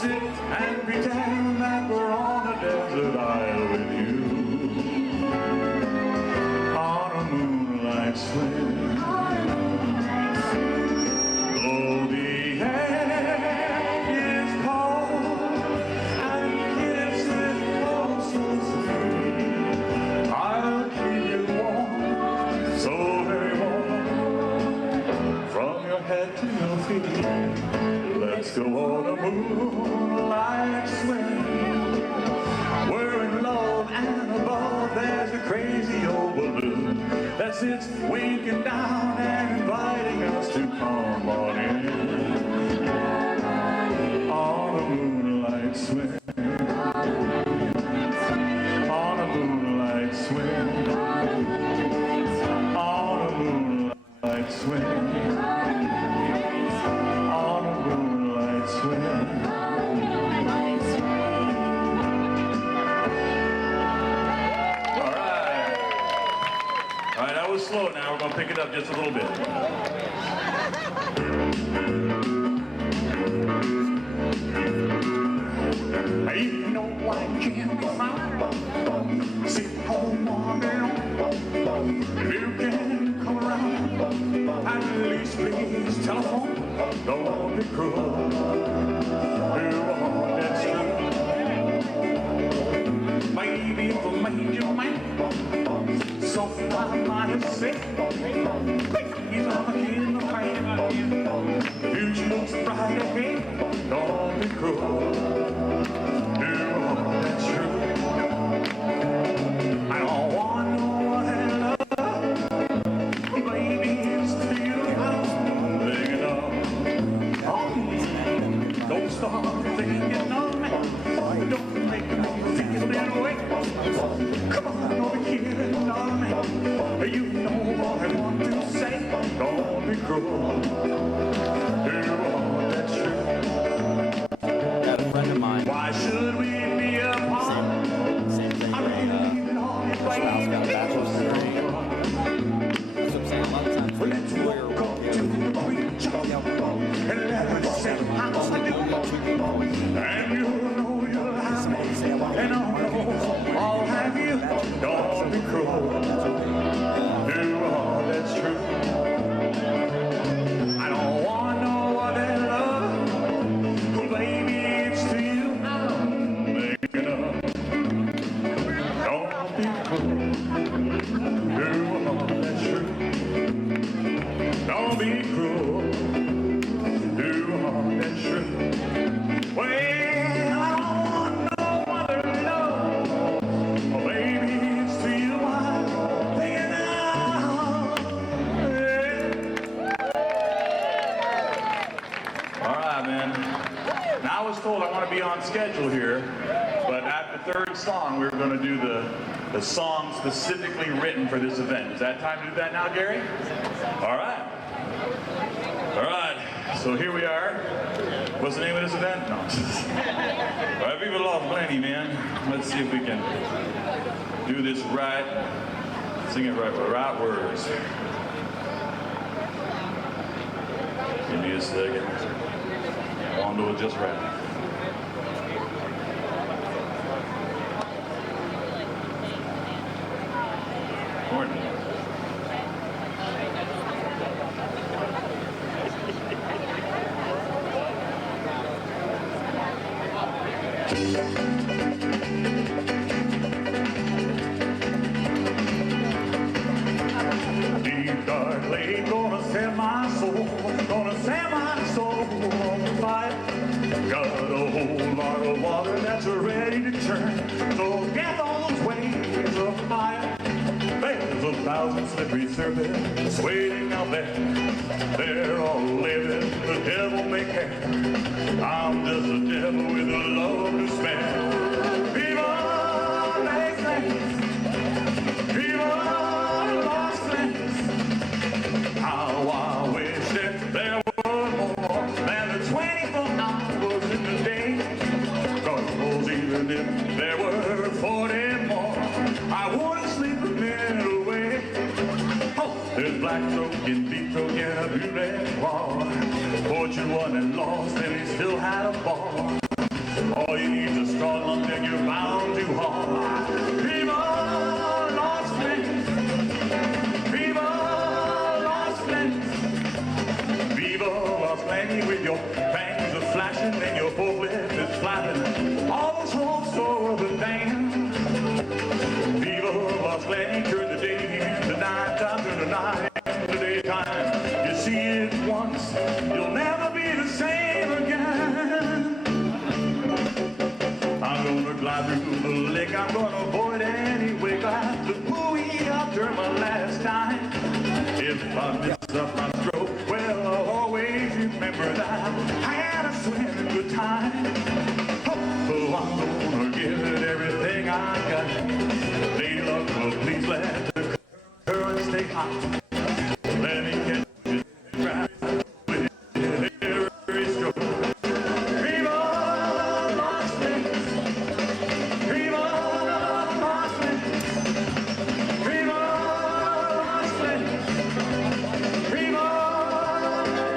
sit and pretend that we're on a desert isle with you, on a moonlight swim. Though the air is cold and kisses fall so sweet, I'll keep you warm, so very warm, from your head to your feet. Let's go on a moonlight swim. We're in love and above there's a crazy old balloon that sits winking down and inviting us to come on in. On a moonlight swim. On a moonlight swim. On a moonlight swim. On a moonlight swim. Alright, that was slow now. We're going to pick it up just a little bit. You know I can't sit home all day long. You can come around, at least please telephone. Don't be cruel. That's true. Baby, if I made you man, so I might say, he's on the kid in the pan. Future looks bright ahead. Don't be cruel. That's true. I don't want no other love. Baby, it's to you I'm thinking of. Oh, don't start thinking of me. Don't make me feel that way. Come on, over here, darling. You know what I want to say. Don't be cruel. That's true. Got a friend of mine. Why should we be apart? Same thing. I really need it all this way. Spouse got a bachelor's degree. That's what I'm saying. A lot of times Well, let's walk up to the preacher and let her say how I do. And you know you'll have me, and I'll know I'll have you. Don't be cruel. Do all that's true. I don't want no other love. Baby, it's to you I'm making up. Don't be cruel. Do all that's true. Don't be cruel. Do all that's true. Well, I don't want no other love. Oh, baby, it's to you I'm thinking of. Yeah. All right, man. Now I was told I want to be on schedule here, but at the third song we're going to do the song specifically written for this event. Is that time to do that now, Gary? All right. All right. So here we are. What's the name of this event? No. All right, people love Glenny, man. Let's see if we can do this right. Sing it right with the right words. Give me a second. I want to do it just right. Morning. Deep dark lake, gonna set my soul, gonna set my soul on fire. Got a whole lot of water that's ready to turn, so get those waves of fire. There's 1,000 slippery serpents waiting out there. They're all living, the devil may care. I'm just a devil with a love to spare. Viva make things, viva lost things. How I wish that there were more than the 24 hours in the day. 'Cause even if there were 40 more, I wouldn't sleep a minute away. Oh, there's black throat and deep throat and a blue red claw. Fortune won and lost and he still had a ball. All you need is a strong lung, then you're bound to haul. Viva Las Vegas! Viva Las Vegas! Viva Las Vegas with your fangs are flashing and your forklift is flapping. All those folks over the dam. Viva Las Vegas, turn the day into night time, turn the night into daytime. You see it once, you'll never be the same again. I'm gonna glide through the lake, I'm gonna avoid any wake. I have to buoy after my last time. If I miss up my stroke, well, I'll always remember that I had a swimming good time. Oh, I'm gonna give it everything I got. Lady luck, please let the current stay hot. Let me catch it, grab with every stroke. Viva Las Vegas! Viva Las Vegas! Viva Las Vegas! Viva,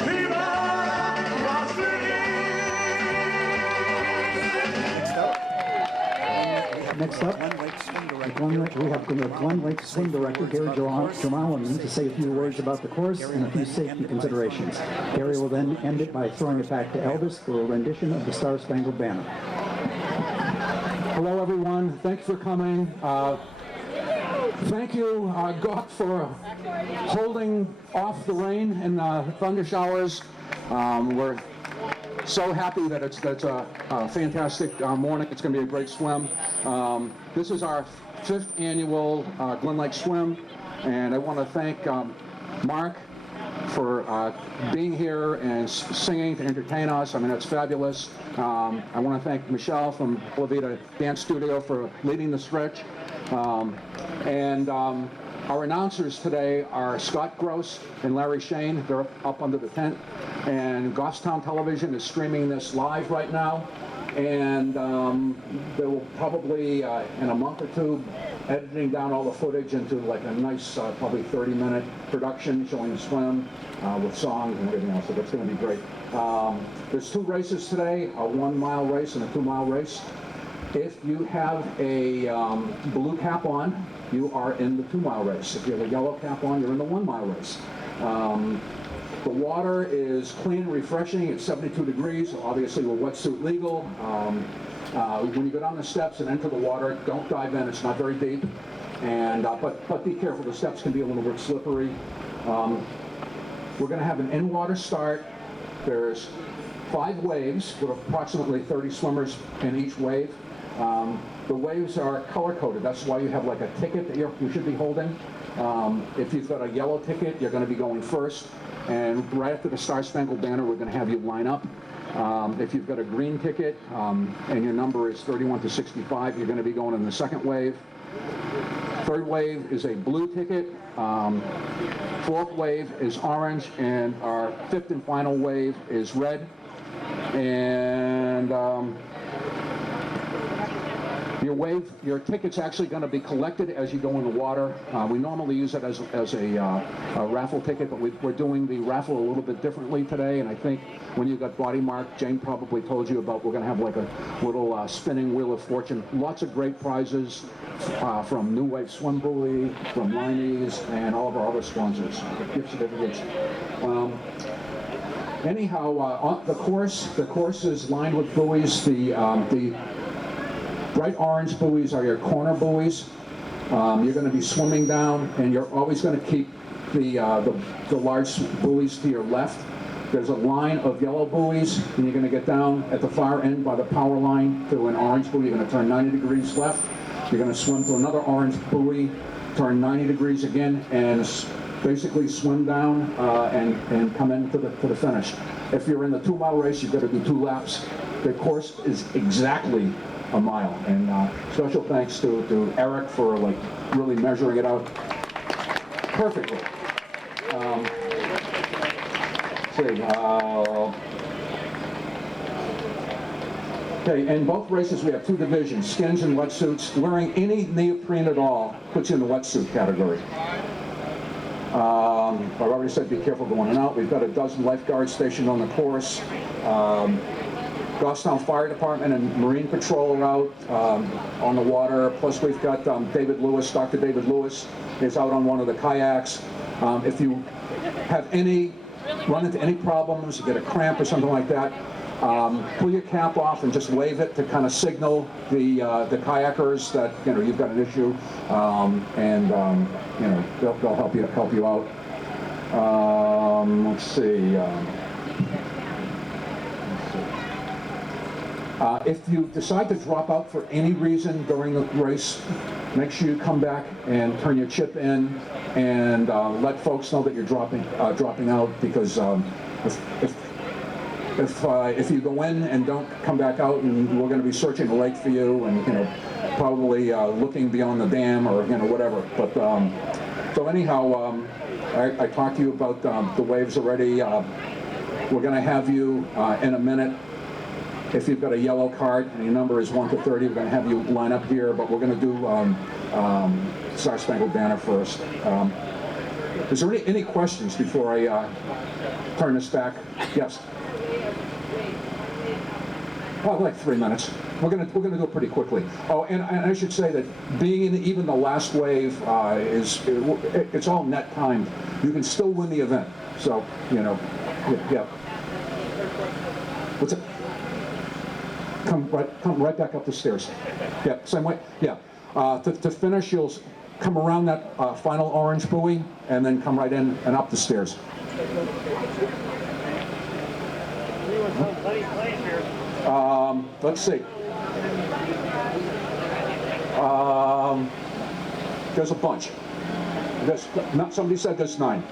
viva Las Vegas! Next up, we have the Glen Lake Swim Director, Gary Germolin, to say a few words about the course and a few safety considerations. Gary will then end it by throwing it back to Elvis for a rendition of the Star Spangled Banner. Hello, everyone. Thanks for coming. Thank you, God, for holding off the rain and thunder showers. We're so happy that it's a fantastic morning. It's going to be a great swim. This is our 5th annual Glen Lake Swim, and I want to thank Mark for being here and singing to entertain us. I mean, it's fabulous. I want to thank Michelle from Levita Dance Studio for leading the stretch. Our announcers today are Scott Gross and Larry Shane. They're up under the tent. And Goffstown Television is streaming this live right now. And they will probably, in a month or two, editing down all the footage into like a nice, probably 30-minute production showing the swim with songs and everything else. So that's going to be great. There's 2 races today, a 1-mile race and a 2-mile race. If you have a blue cap on, you are in the 2-mile race. If you have a yellow cap on, you're in the 1-mile race. The water is clean and refreshing. It's 72 degrees. Obviously, we're wetsuit legal. When you go down the steps and enter the water, don't dive in. It's not very deep. And but be careful. The steps can be a little bit slippery. We're going to have an in-water start. There's 5 waves with approximately 30 swimmers in each wave. The waves are color-coded. That's why you have like a ticket that you should be holding. If you've got a yellow ticket, you're going to be going first. And right after the Star Spangled Banner, we're going to have you line up. If you've got a green ticket and your number is 31 to 65, you're going to be going in the second wave. Third wave is a blue ticket. Fourth wave is orange. And our 5th and final wave is red. And your ticket's actually going to be collected as you go in the water. We normally use it as a raffle ticket, but we're doing the raffle a little bit differently today. And I think when you got Body Mark, Jane probably told you about, we're going to have like a little spinning wheel of fortune. Lots of great prizes from New Wave Swim Buoy, from Liney's, and all of our other sponsors. Gift certificates. Anyhow, on the course is lined with buoys. The bright orange buoys are your corner buoys. You're going to be swimming down, and you're always going to keep the large buoys to your left. There's a line of yellow buoys, and you're going to get down at the far end by the power line to an orange buoy. You're going to turn 90 degrees left. You're going to swim to another orange buoy, turn 90 degrees again, and basically swim down and come into the finish. If you're in the 2-mile race, you've got to do 2 laps. The course is exactly a mile, and special thanks to Eric for like really measuring it out perfectly. Okay, in both races we have 2 divisions, skins and wetsuits. Wearing any neoprene at all puts you in the wetsuit category. I've already said be careful going in and out. We've got a dozen lifeguards stationed on the course. Goffstown Fire Department and Marine Patrol are out on the water. Plus we've got David Lewis, Dr. David Lewis is out on one of the kayaks. If you have run into any problems, you get a cramp or something like that, pull your cap off and just wave it to kind of signal the kayakers that you've got an issue, and they'll help you out. Let's see. If you decide to drop out for any reason during the race, make sure you come back and turn your chip in and let folks know that you're dropping out, because if you go in and don't come back out, and we're going to be searching the lake for you, and probably looking beyond the dam or whatever. But so anyhow, I talked to you about the waves already. We're going to have you in a minute. If you've got a yellow card and your number is 1 to 30, we're going to have you line up here, but we're going to do Star Spangled Banner first. Is there any questions before I turn this back? Yes. Oh, like 3 minutes. We're gonna do it pretty quickly. Oh, and I should say that being in even the last wave it's all net timed. You can still win the event. So yeah. What's it? Come right back up the stairs. Yeah, same way. Yeah. To finish, you'll come around that final orange buoy and then come right in and up the stairs. Let's see. There's a bunch. Somebody said there's 9.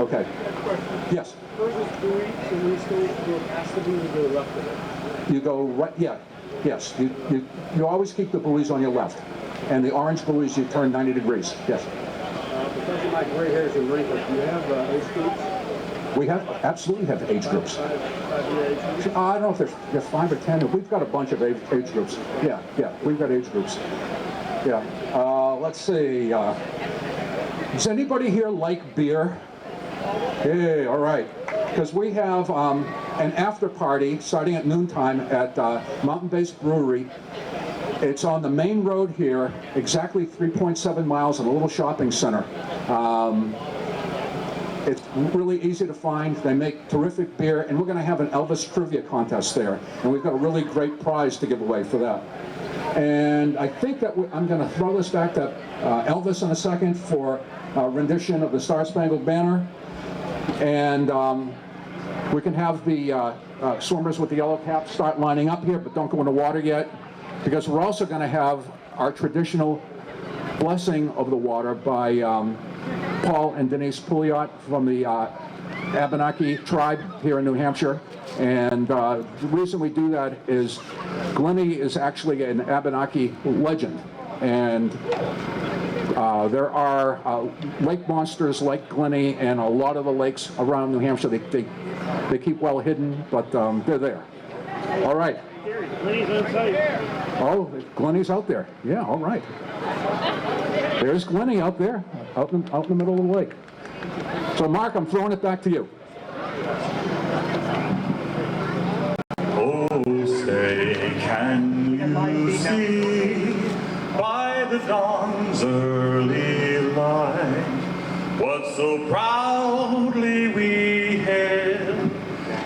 Okay. Yes. Furthest buoy, so we still go past the buoy and go left of it. You go right, yeah, yes. You always keep the buoys on your left. And the orange buoys, you turn 90 degrees. Yes. Because of my gray hairs and wrinkles, do you have age groups? We absolutely have age groups. I don't know if they're 5 or 10. We've got a bunch of age groups. Yeah, we've got age groups. Yeah. Let's see. Does anybody here like beer? Hey, all right. Because we have an after party starting at noontime at Mountain Base Brewery. It's on the main road here, exactly 3.7 miles in a little shopping center. It's really easy to find. They make terrific beer, and we're going to have an Elvis trivia contest there. And we've got a really great prize to give away for that. And I think that I'm going to throw this back to Elvis in a second for a rendition of the Star Spangled Banner. And we can have the swimmers with the yellow caps start lining up here, but don't go in the water yet, because we're also going to have our traditional blessing of the water by Paul and Denise Pouliot from the Abenaki tribe here in New Hampshire. And the reason we do that is Glenny is actually an Abenaki legend. And there are lake monsters like Glenny, and a lot of the lakes around New Hampshire, they keep well hidden, but they're there. All right. Glenny's on site. Oh, Glenny's out there. Yeah, all right. There's Glenny out there, out in the middle of the lake. So, Mark, I'm throwing it back to you. Oh, say, can you see by the dawn's early light what so proudly we hailed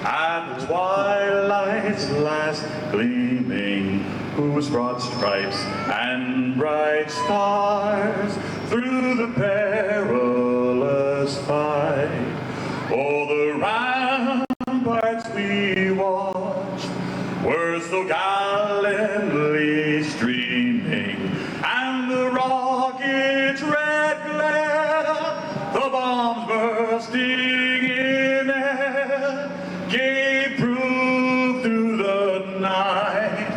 at the twilight's last gleaming, whose broad stripes and bright stars through the perilous fight o'er the ramparts we watched were so gallantly streaming, and the rocket's red glare, the bombs bursting in air, gave proof through the night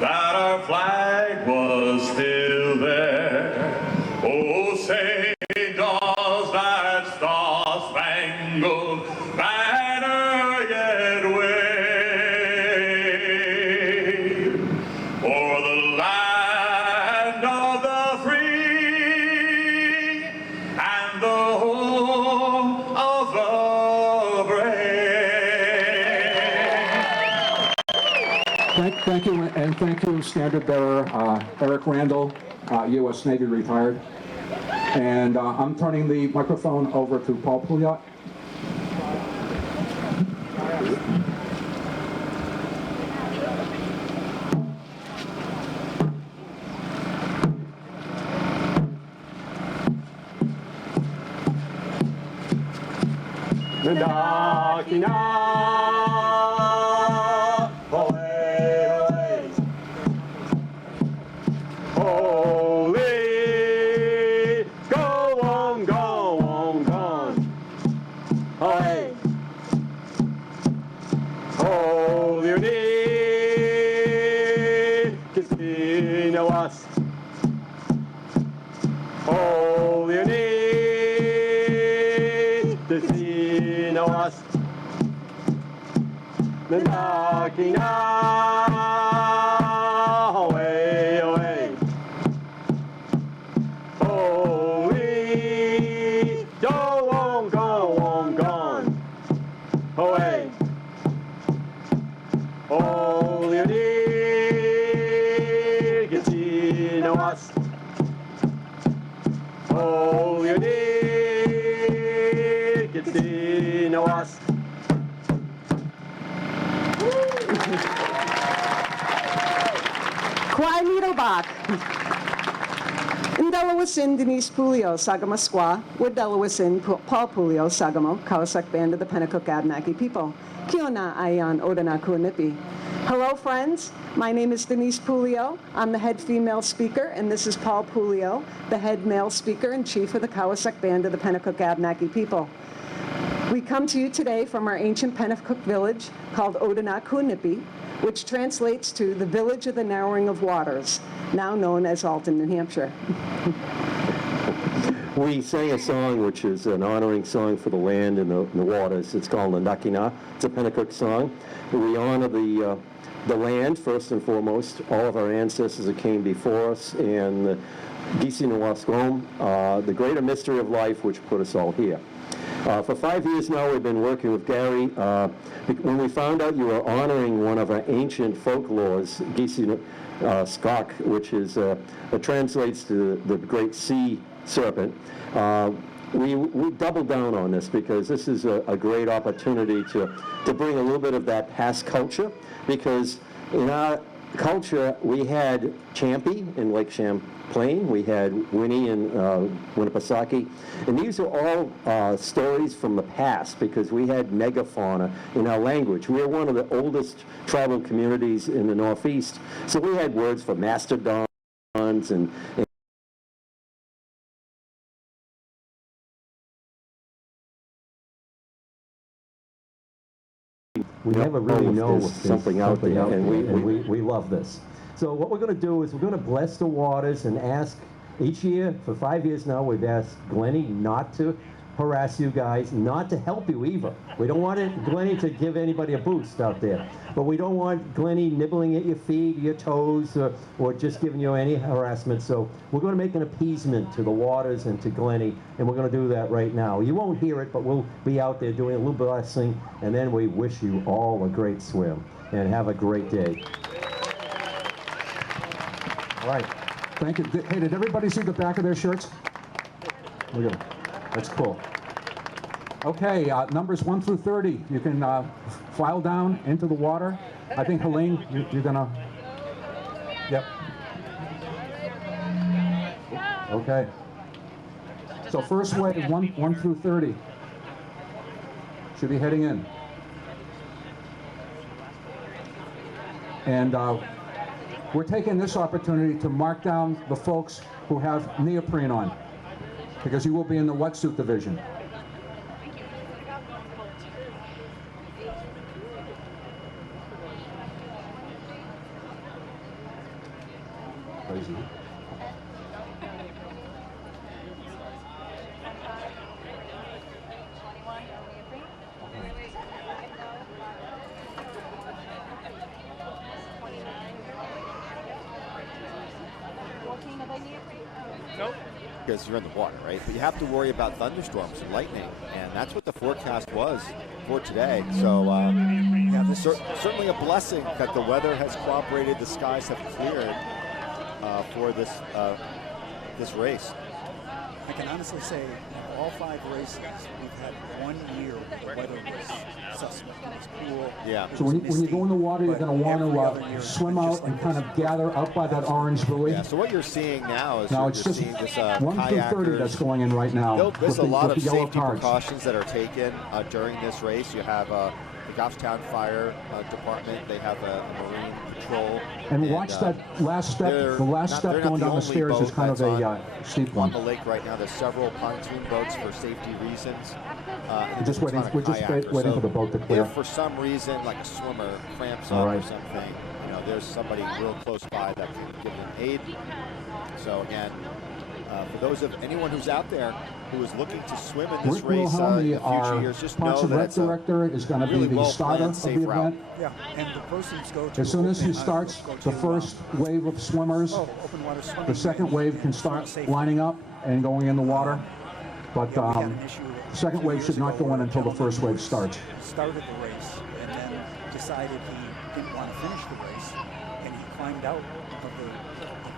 that our flag was still there. Oh, say does that star-spangled banner yet wave o'er the land of the free and the home of the brave? Thank you, and thank you, Standard Bearer Eric Randall, U.S. Navy retired. And I'm turning the microphone over to Paul Pouliot. Indelawasin Denise Pulio, Sagama Squaw, Wadawasin Paul Pulio, Sagamo, Kawasak Band of the Pennacook Abenaki People, Kiona Ayan Odana Kuanipi. Hello, friends. My name is Denise Pulio. I'm the head female speaker, and this is Paul Pulio, the head male speaker and chief of the Kawasak Band of the Pennacook Abenaki People. We come to you today from our ancient Pennacook village called Odana Kuanipi, which translates to the Village of the Narrowing of Waters, now known as Alton, New Hampshire. We sang a song which is an honoring song for the land and the waters. It's called the Nakina. It's a Pennacook song. We honor the land first and foremost, all of our ancestors that came before us, and the Gisi-Nawaskom, the greater mystery of life which put us all here. For 5 years now, we've been working with Gary. When we found out you were honoring one of our ancient folklores, Gisi-Skok, which is translates to the great sea serpent, we doubled down on this because this is a great opportunity to bring a little bit of that past culture, because in our culture we had Champy in Lake Champlain, we had Winnie in Winnipesaukee, and these are all stories from the past because we had megafauna in our language. We're one of the oldest tribal communities in the Northeast, so we had words for mastodons and we never really know if there's something out there, and we love this. So what we're going to do is we're going to bless the waters and ask each year, for 5 years now, we've asked Glennie not to harass you guys, not to help you either. We don't want Glennie to give anybody a boost out there, but we don't want Glennie nibbling at your feet, your toes, or just giving you any harassment. So we're going to make an appeasement to the waters and to Glennie, and we're going to do that right now. You won't hear it, but we'll be out there doing a little blessing, and then we wish you all a great swim, and have a great day. All right. Thank you. Hey, did everybody see the back of their shirts? Look at them. That's cool. Okay, numbers 1 through 30. You can file down into the water. I think, Helene, you're going to... Yep. Okay. So first wave, 1 through 30. Should be heading in. And we're taking this opportunity to mark down the folks who have neoprene on, because you will be in the wetsuit division. Crazy. Because you're in the water, right? But you have to worry about thunderstorms and lightning, and that's what the forecast was for today. So Certainly a blessing that the weather has cooperated, the skies have cleared for this race. I can honestly say, in all 5 races, we've had 1 year where the weather was suspect. It was cool. Yeah. So when you go in the water, you're going to want to swim out and kind of gather up by that orange buoy. Yeah, so what you're seeing now is Now it's just seeing this 1 through 30 that's going in right now. There's a lot of yellow safety cards. precautions that are taken during this race. You have the Goffstown Fire Department. They have a Marine Patrol. And watch that last step. The last step going down the stairs is kind of a steep one. On the lake right now, there's several pontoon boats for safety reasons. We're just waiting for the boat to clear. If for some reason, like a swimmer cramps up or something, there's somebody real close by that can give them aid. So again, for anyone who's out there who is looking to swim in this race in future years, just know that it's director is going to be the starter of the event. Yeah, and the persons go to as soon as he starts the first wave of swimmers, the second wave can start lining up and going in the water. But the second wave should not go in until the first wave starts. Started the race and then decided he didn't want to finish the race, and he climbed out of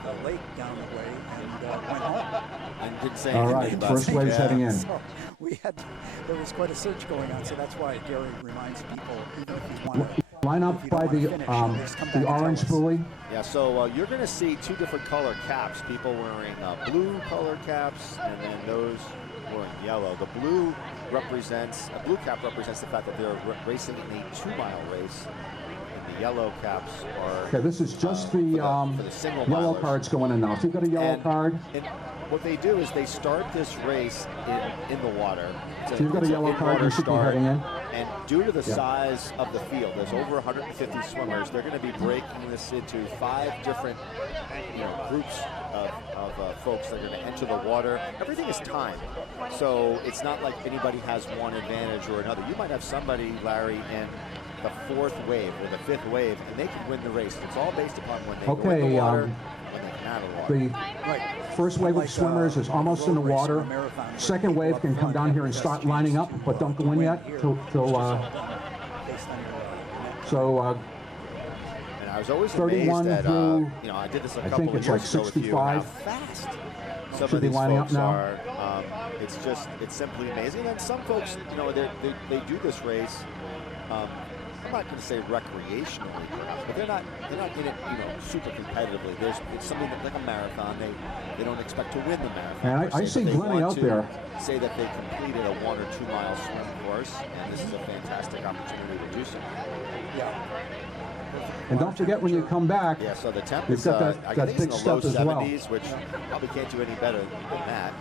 the lake down the way and went home. And didn't say all right, first wave's heading in. So there was quite a search going on, so that's why Gary reminds people, even if you want to line up by the orange buoy. Yeah, so you're going to see 2 different color caps. People wearing blue color caps, and then those wearing yellow. The blue cap represents the fact that they're racing in a 2-mile race. The yellow caps are. Okay, this is just the single yellow milers. Cards going in now. If you've got a yellow card. And what they do is they start this race in the water. So you've got a yellow card, you should be heading in. And due to the size of the field, there's over 150 swimmers. They're going to be breaking this into 5 different groups of folks that are going to enter the water. Everything is timed, so it's not like anybody has one advantage or another. You might have somebody, Larry, in the 4th wave or the 5th wave, and they can win the race. It's all based upon when they go in the water, when they come out of the water. The first wave of swimmers is almost in the water. Second wave can come down here and start lining up, but don't go in yet till and I was always 31 amazed that through, I did this a I couple think of it's years like ago with you, 65. how fast some Should of be these lining up folks now. are. It's simply amazing. And some folks, they do this race. I'm not going to say recreationally, but they're not in it, super competitively. It's something like a marathon. They don't expect to win the marathon. And I see Glenn out there. Say that they completed a 1 or 2 mile swim course, and this is a fantastic opportunity to do so. Yeah. And don't forget when you come back. Yeah. So the temp you've is got I that think big it's in the low step as well. 70s, which probably can't do any better than that.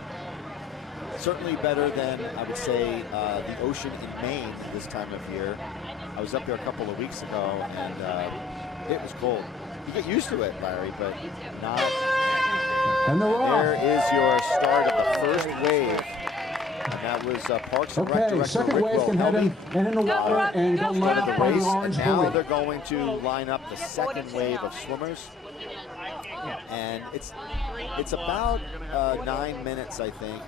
Certainly better than, I would say, the ocean in Maine this time of year. I was up there a couple of weeks ago, and it was cold. You get used to it, Larry, but not. And they're off. There is your start of the first wave. And that was Parks and Rec Director second Rick wave can head in the water and go line up by the orange now buoy. they're going to line up the second wave of swimmers. And it's about 9 minutes, I think.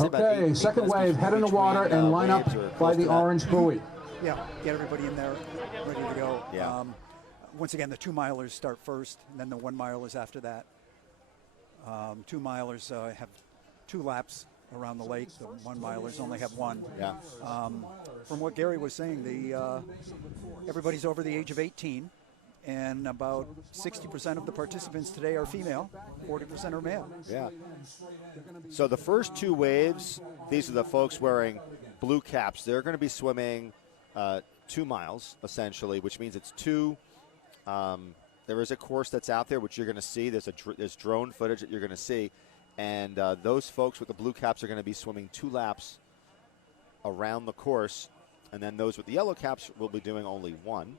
Okay, second wave, head in the water and line up by the orange buoy. Yeah, get everybody in there, ready to go. Yeah. Once again, the 2-milers start first, and then the 1-milers after that. 2-milers have 2 laps around the lake. The 1-milers only have 1. Yeah. From what Gary was saying, everybody's over the age of 18, and about 60% of the participants today are female, 40% are male. Yeah. So the first 2 waves, these are the folks wearing blue caps. They're going to be swimming 2 miles, essentially, which means it's 2. There is a course that's out there, which you're going to see. There's drone footage that you're going to see. And those folks with the blue caps are going to be swimming 2 laps around the course. And then those with the yellow caps will be doing only 1.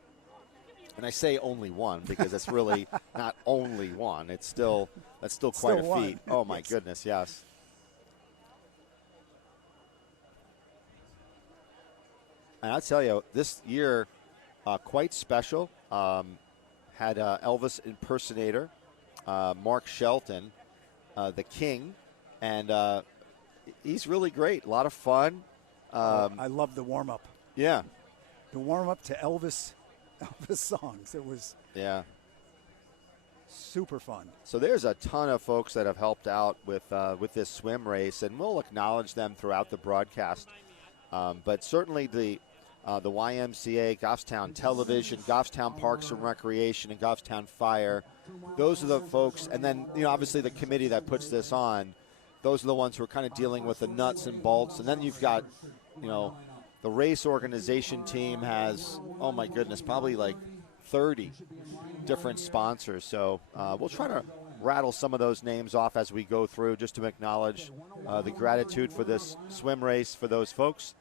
And I say only 1 because it's really not only 1. That's still quite a feat. Oh, my goodness, yes. And I'll tell you, this year, quite special. Had Elvis impersonator, Mark Shelton, the King, and he's really great. A lot of fun. I love the warm-up. Yeah. warm up to Elvis songs. It was super fun. So there's a ton of folks that have helped out with this swim race, and we'll acknowledge them throughout the broadcast. But certainly the YMCA, Goffstown Television, Goffstown Parks and Recreation, and Goffstown Fire, those are the folks, and then obviously the committee that puts this on. Those are the ones who are kind of dealing with the nuts and bolts, and then you've got the race organization team has, oh my goodness, probably like 30 different sponsors. So we'll try to rattle some of those names off as we go through, just to acknowledge the gratitude for this swim race for those folks.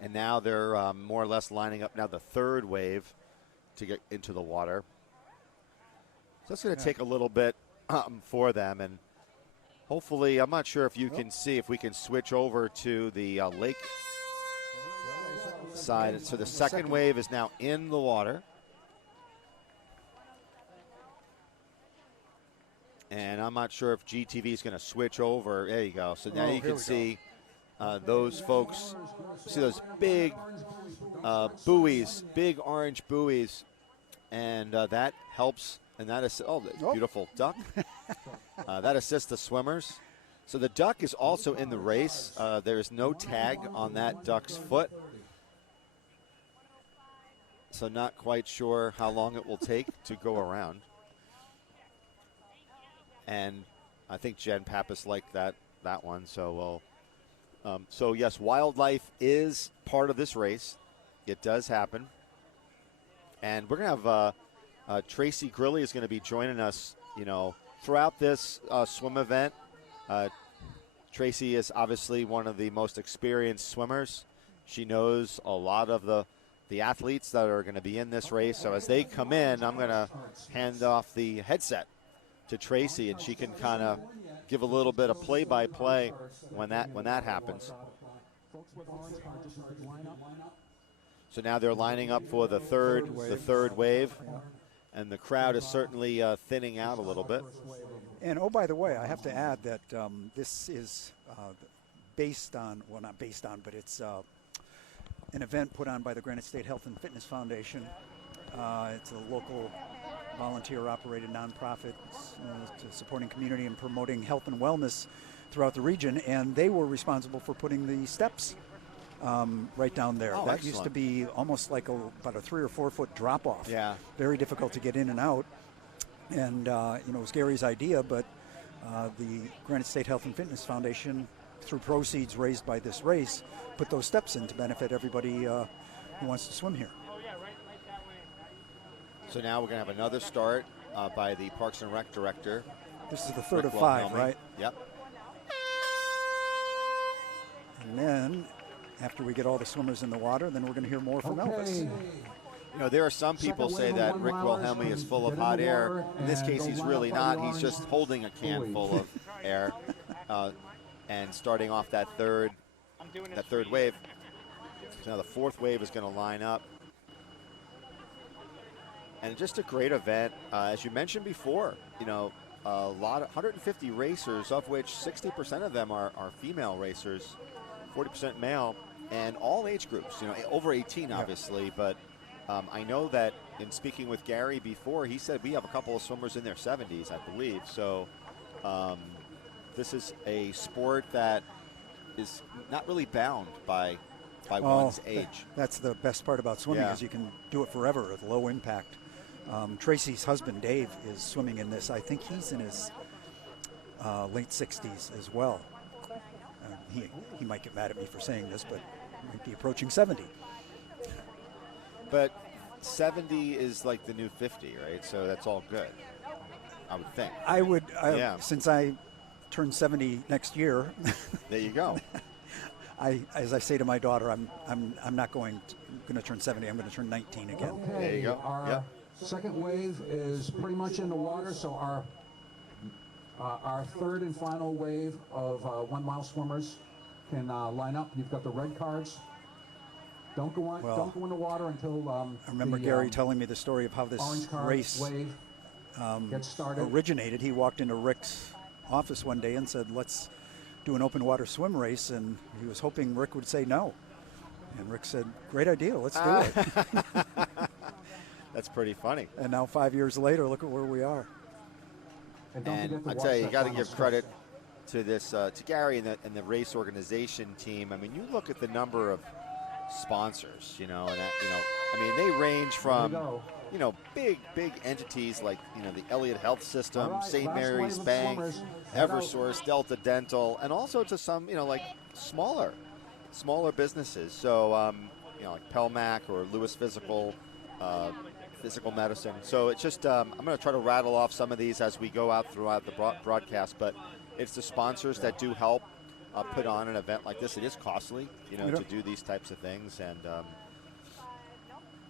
And now they're more or less lining up now the third wave to get into the water. So it's going to take a little bit for them. And hopefully, I'm not sure if you can see, if we can switch over to the lake side. So the second wave is now in the water. And I'm not sure if GTV is going to switch over. There you go. So now you can see those folks. See those big buoys, big orange buoys. And that helps. And that is, beautiful duck. That assists the swimmers. So the duck is also in the race. There is no tag on that duck's foot. So not quite sure how long it will take to go around. And I think Jen Pappas liked that one. So so yes, wildlife is part of this race. It does happen. And we're going to have Tracy Grilly is going to be joining us, throughout this swim event. Tracy is obviously one of the most experienced swimmers. She knows a lot of the athletes that are going to be in this race. So as they come in, I'm going to hand off the headset to Tracy, and she can kind of give a little bit of play-by-play when that happens. So now they're lining up for the third wave, and the crowd is certainly thinning out a little bit. And oh, by the way, I have to add that this is based on, well, not based on, but it's an event put on by the Granite State Health and Fitness Foundation. It's a local volunteer-operated nonprofit supporting community and promoting health and wellness throughout the region, and they were responsible for putting the steps right down there. Oh, that excellent. used to be almost like about a 3 or 4 foot drop-off. Yeah. Very difficult to get in and out. And, it was Gary's idea, but the Granite State Health and Fitness Foundation, through proceeds raised by this race, put those steps in to benefit everybody who wants to swim here. So now we're going to have another start by the Parks and Rec director. This is the third Rick of 5, Wilhelmi. right? Yep. And then, after we get all the swimmers in the water, then we're going to hear more from Elvis. There are some people say that Rick Wilhelmi is full of hot air. In this case, he's really not. He's just holding a can full of air and starting off that third wave. So now the fourth wave is going to line up. And just a great event. As you mentioned before, a lot of 150 racers, of which 60% of them are female racers, 40% male, and all age groups, over 18 obviously, but I know that in speaking with Gary before, he said we have a couple of swimmers in their 70s, I believe. So this is a sport that is not really bound by one's age. That's the best part about swimming, is you can do it forever at low impact. Tracy's husband, Dave, is swimming in this. I think he's in his late 60s as well. He might get mad at me for saying this, but he might be approaching 70. But 70 is like the new 50, right? So that's all good, I would think. I would, since I turn 70 next year. There you go. As I say to my daughter, I'm not going to turn 70. I'm going to turn 19 again. Okay, there you go. Our second wave is pretty much in the water, so our third and final wave of 1 mile swimmers can line up. You've got the red cards. Don't go in the water until I remember Gary telling me the story of how this race gets started. originated. He walked into Rick's office one day and said, "Let's do an open water swim race," and he was hoping Rick would say no. And Rick said, great idea, let's do it. That's pretty funny. And now 5 years later, look at where we are. And don't And forget to I watch tell you, you that got to final give stretch. credit to this, to Gary and the race organization team. I mean, you look at the number of sponsors, you know, and that, you know, I mean, they range from, you know, big entities like, you know, the Elliott Health System, All right, St. last Mary's wave of Bank, swimmers. Head out. Eversource, Delta Dental, and also to some, you know, like smaller businesses. So, you know, like Pelmac or Lewis Physical Medicine. So it's just, I'm going to try to rattle off some of these as we go out throughout the broadcast, but it's the sponsors that do help put on an event like this. It is costly, you know, to do these types of things. And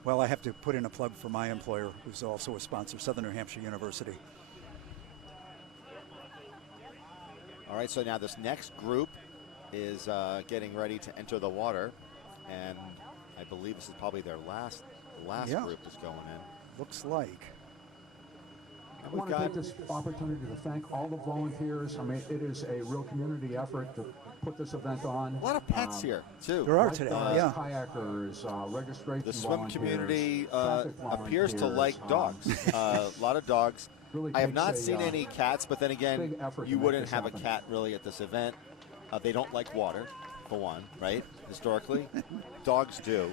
Well, I have to put in a plug for my employer, who's also a sponsor, Southern New Hampshire University. all right, so now this next group is getting ready to enter the water, and I believe this is probably their last Yeah. group is going in. Looks like. I want to take this opportunity to thank all the volunteers. I mean, it is a real community effort to put this event on. A lot of pets here, too. There are today, yeah. Kayakers, registration The swim volunteers, community traffic appears to volunteers, like dogs. A lot of dogs. really I have takes not a, seen any cats, but then again, big effort to you make wouldn't this have happen. a cat really at this event. They don't like water, for one, right? Historically, dogs do.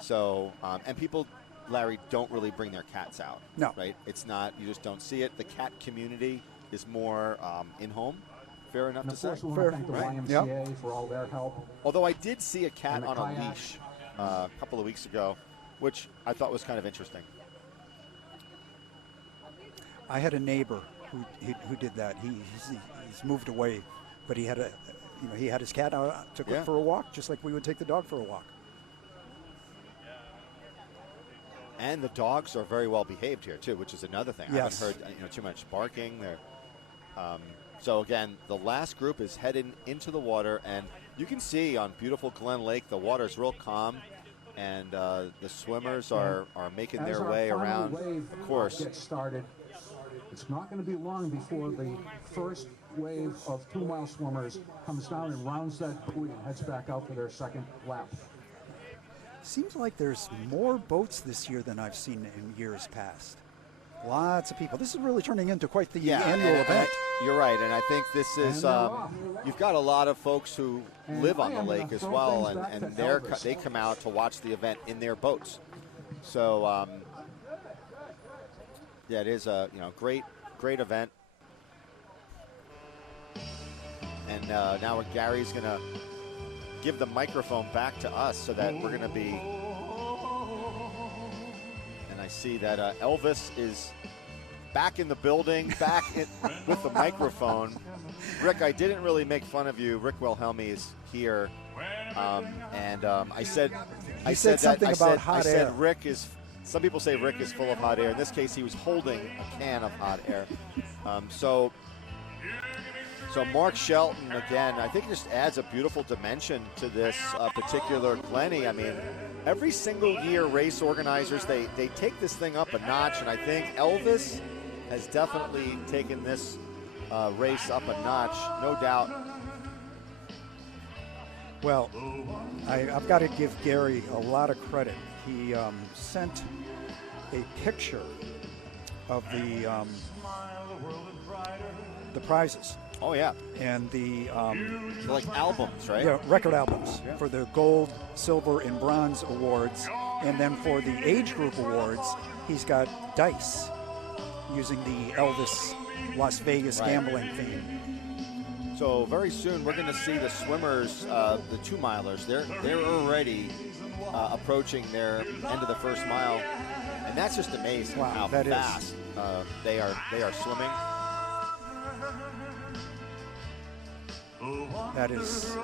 So, and people, Larry, don't really bring their cats out. No. Right? It's not. You just don't see it. The cat community is more in-home. Fair enough And to of say. course, we want Fair. to thank the Right. YMCA for all their help. Although I did see a cat And the on a kayak. leash a couple of weeks ago, which I thought was kind of interesting. I had a neighbor who did that. He's moved away, but he had he had his cat out, took Yeah. it for a walk, just like we would take the dog for a walk. And the dogs are very well behaved here too, which is another thing. Yes. I haven't heard too much barking. So again, the last group is heading into the water, and you can see on beautiful Glen Lake the water is real calm, and the swimmers are making As their our way final around wave the course. gets started, it's not going to be long before the first wave of 2-mile swimmers comes down and rounds that buoy and heads back out for their second lap. Seems like there's more boats this year than I've seen in years past. Lots of people. This is really turning into quite the annual and event. You're right, and I think this And is they're off. you've got a lot of folks who And live on I the am gonna lake as throw well, things back and to Elvis. they come out to watch the event in their boats. So yeah, it is a great event. And now Gary's going to give the microphone back to us so that we're going to be. And I see that Elvis is back in the building, with the microphone. Rick, I didn't really make fun of you. Rick Wilhelmi is here. I said something about hot I said air. Rick is. Some people say Rick is full of hot air. In this case, he was holding a can of hot air. So Mark Shelton, again, I think just adds a beautiful dimension to this particular Glenny. I mean, every single year race organizers, they take this thing up a notch, and I think Elvis has definitely taken this race up a notch, no doubt. Well, I've got to give Gary a lot of credit. He sent a picture of the prizes. Oh, yeah. And the They're like albums, right? yeah, record albums Yeah. for the gold, silver, and bronze awards. And then for the age group awards, he's got dice using the Elvis Las Vegas Right. gambling theme. So very soon we're going to see the swimmers, the 2-milers. They're already approaching their end of the first mile, and that's just amazing Wow, how that is. fast they are swimming. That is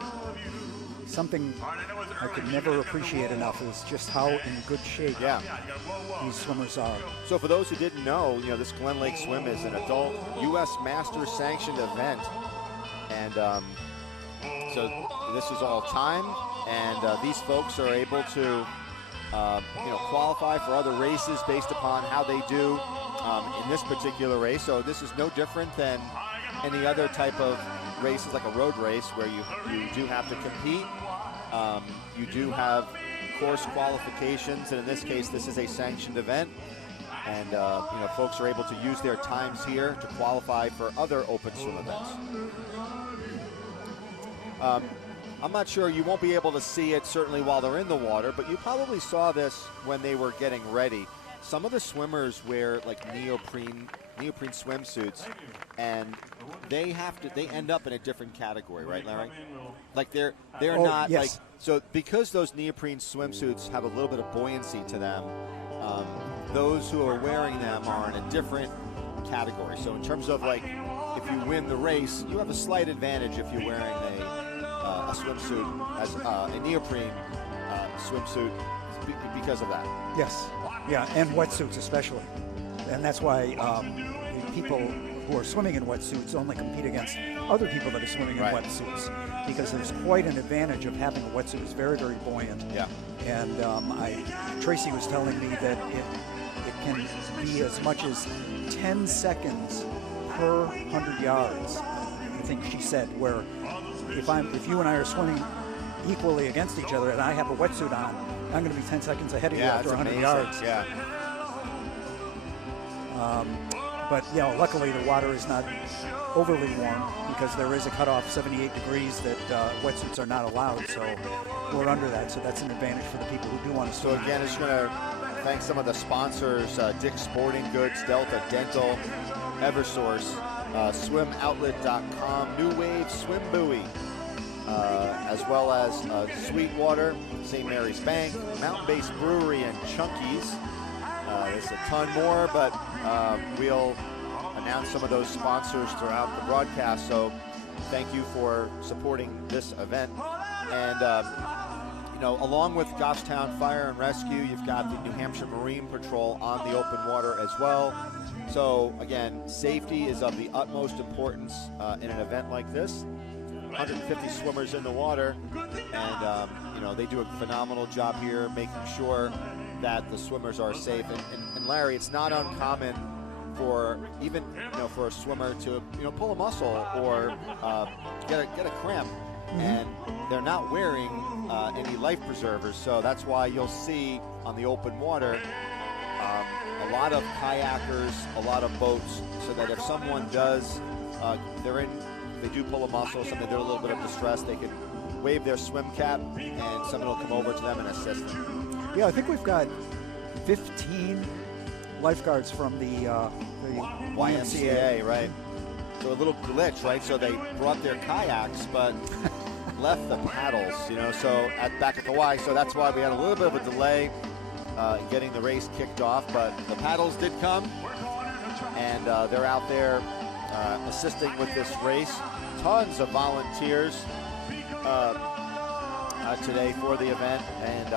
something I could never appreciate enough, is just how in good shape Yeah. these swimmers are. So for those who didn't know, this Glen Lake Swim is an adult U.S. Masters sanctioned event, and so this is all time, and these folks are able to qualify for other races based upon how they do in this particular race. So this is no different than any other type of races, like a road race, where you do have to compete. You do have course qualifications, and in this case, this is a sanctioned event. And folks are able to use their times here to qualify for other open swim events. I'm not sure, you won't be able to see it certainly while they're in the water, but you probably saw this when they were getting ready. Some of the swimmers wear like neoprene swimsuits, and they end up in a different category, right, Larry? Like they're not yes. like, so because those neoprene swimsuits have a little bit of buoyancy to them, those who are wearing them are in a different category. So in terms of like, if you win the race, you have a slight advantage if you're wearing a swimsuit, as a neoprene swimsuit, because of that. Yes, yeah, and wetsuits especially. And that's why the people who are swimming in wetsuits only compete against other people that are swimming in wetsuits, because there's quite an advantage of having a wetsuit. It's very, very buoyant. Yeah. And Tracy was telling me that it can be as much as 10 seconds per 100 yards, I think she said, where if you and I are swimming equally against each other and I have a wetsuit on, I'm going to be 10 seconds ahead of you after 100 yards. Yeah. But luckily the water is not overly warm, because there is a cutoff 78 degrees that wetsuits are not allowed. So we're under that. So that's an advantage for the people who do want to swim. So again, I just want to thank some of the sponsors: Dick's Sporting Goods, Delta Dental, Eversource, SwimOutlet.com, New Wave Swim Buoy, as well as Sweetwater, St. Mary's Bank, Mountain Base Brewery, and Chunky's. There's a ton more, but we'll announce some of those sponsors throughout the broadcast. So thank you for supporting this event. And along with Goffstown Fire and Rescue, you've got the New Hampshire Marine Patrol on the open water as well. So again, safety is of the utmost importance in an event like this. 150 swimmers in the water, and they do a phenomenal job here making sure that the swimmers are safe. And Larry, it's not uncommon for even for a swimmer to pull a muscle or get a cramp, and they're not wearing any life preservers. So that's why you'll see on the open water a lot of kayakers, a lot of boats, so that if someone does they do pull a muscle, something, they're a little bit of distress, they can wave their swim cap and someone will come over to them and assist them. Yeah, I think we've got 15 lifeguards from the YMCA. Right. So a little glitch, right? So they brought their kayaks, but left the paddles, so back at the Y. So that's why we had a little bit of a delay in getting the race kicked off, but the paddles did come, and they're out there assisting with this race. Tons of volunteers today for the event, and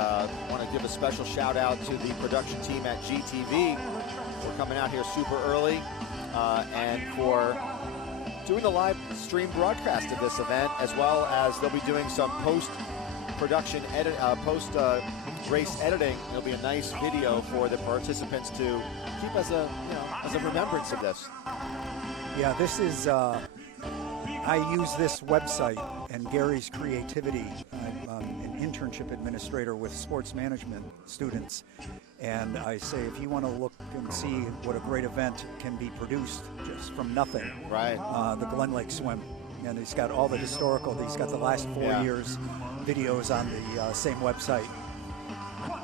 want to give a special shout out to the production team at GTV. We're coming out here super early and for doing the live stream broadcast of this event, as well as they'll be doing some post-production race editing. It'll be a nice video for the participants to keep as a remembrance of this. Yeah, this is, I use this website and Gary's creativity. I'm an internship administrator with sports management students. And I say, if you want to look and see what a great event can be produced just from nothing, right? The Glen Lake Swim. And he's got all the historical, he's got the last 4 years videos on the same website.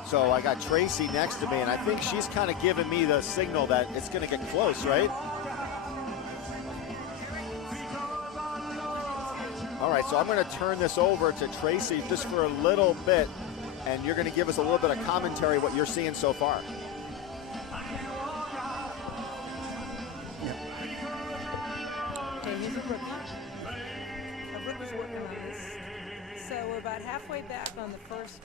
So I got Tracy next to me, and I think she's kind of giving me the signal that it's going to get close, right? All right, so I'm going to turn this over to Tracy just for a little bit, and you're going to give us a little bit of commentary what you're seeing so far. Okay, here's a rookie. A rookie's working on this. So we're about halfway back on the first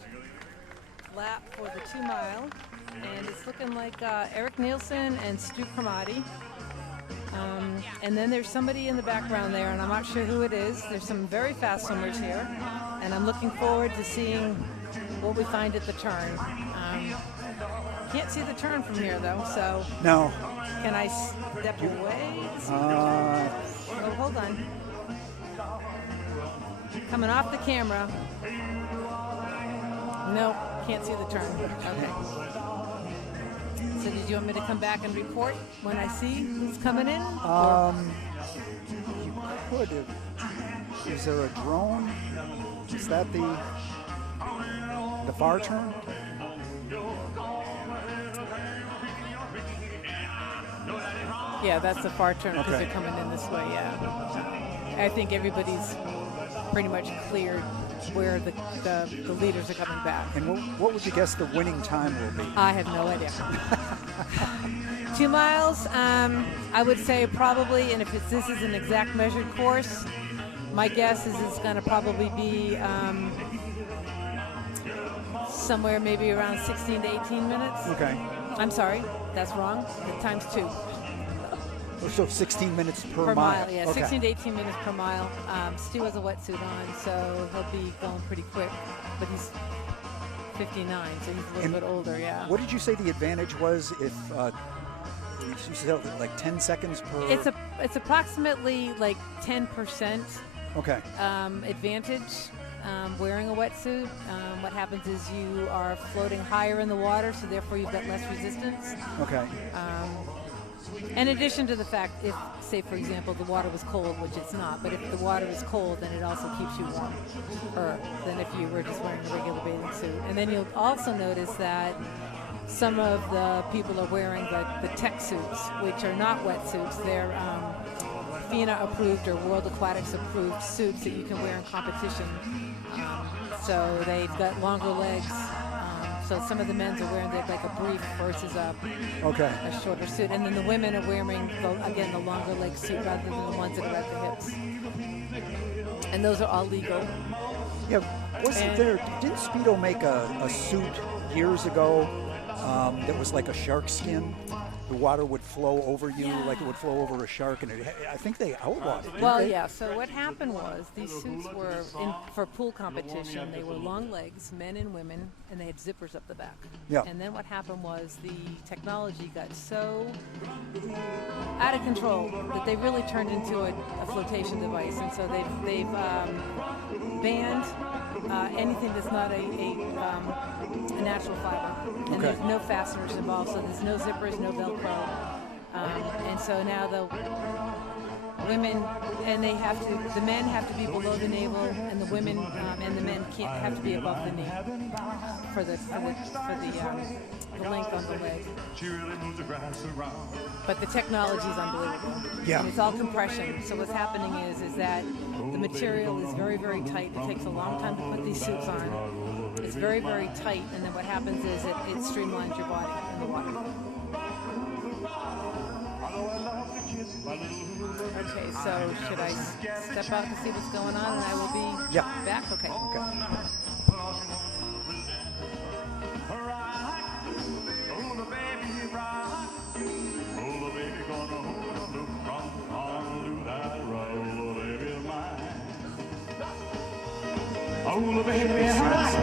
lap for the 2 mile, and it's looking like Eric Nielsen and Stu Cromartie. And then there's somebody in the background there, and I'm not sure who it is. There's some very fast swimmers here, and I'm looking forward to seeing what we find at the turn. Can't see the turn from here, though, so... No. Can I step away? Oh, hold on. coming off the camera. No, can't see the turn. Okay. So did you want me to come back and report when I see who's coming in? You could. Is there a drone? Is that the far turn? Yeah, that's the far turn because Okay. they're coming in this way, yeah. I think everybody's pretty much cleared where the leaders are coming back. And what would you guess the winning time will be? I have no idea. 2 miles, I would say probably, and if this is an exact measured course, my guess is it's going to probably be somewhere maybe around 16 to 18 minutes. Okay. I'm sorry, that's wrong. The time's 2. So 16 minutes Per mile, yeah, Okay. 16 to 18 minutes per mile. Stu has a wetsuit on, so he'll be going pretty quick, but he's 59, so he's a little And bit older, yeah. What did you say the advantage was if you said like 10 seconds per? It's approximately like 10% Okay. advantage wearing a wetsuit. What happens is you are floating higher in the water, so therefore you've got less resistance. Okay. In addition to the fact, if, say, for example, the water was cold, which it's not, but if the water is cold, then it also keeps you warmer than if you were just wearing a regular bathing suit. And then you'll also notice that some of the people are wearing the tech suits, which are not wetsuits. They're FINA approved or World Aquatics approved suits that you can wear in competition. So they've got longer legs. So some of the men's are wearing like a brief versus a shorter suit. And then the women are wearing, again, the longer leg suit rather than the ones that are at the hips. And those are all legal. Yeah, didn't Speedo make a suit years ago that was like a shark skin? The water would flow over you like it would flow over a shark, and I think they outlawed it. Well, yeah, so what happened was these suits were, for pool competition, they were long legs, men and women, and they had zippers up the back. Yeah. And then what happened was the technology got so out of control that they really turned into a flotation device, and so they've banned anything that's not a natural fiber. And there's no fasteners involved, so there's no zippers, no Velcro. And so now the women, and the men have to be below the navel, and the women and the men have to be above the knee for the length on the leg. But the technology is unbelievable. Yeah. And it's all compression. So what's happening is that the material is very, very tight. It takes a long time to put these suits on. It's very, very tight, and then what happens is it streamlines your body in the water. Okay, so should I step out to see what's going on, and I will be back? Okay. Oh, the baby rock.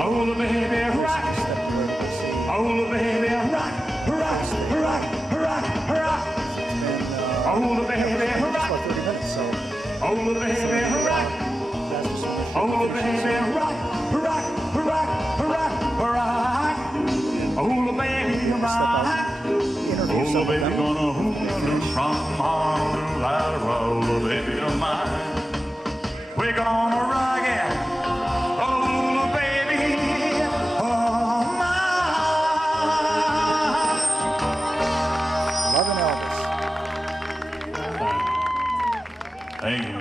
Oh, the baby rock. Oh, the baby rock. Rock, rock, rock, rock. Oh, the baby rock. Oh, the baby rock. Oh, the baby rock. Rock, rock, rock, rock. Oh, the baby rock. Oh, the baby gonna move from on that road, baby of mine. We're gonna rock it, oh baby, oh mine. Loving Elvis. Thank you.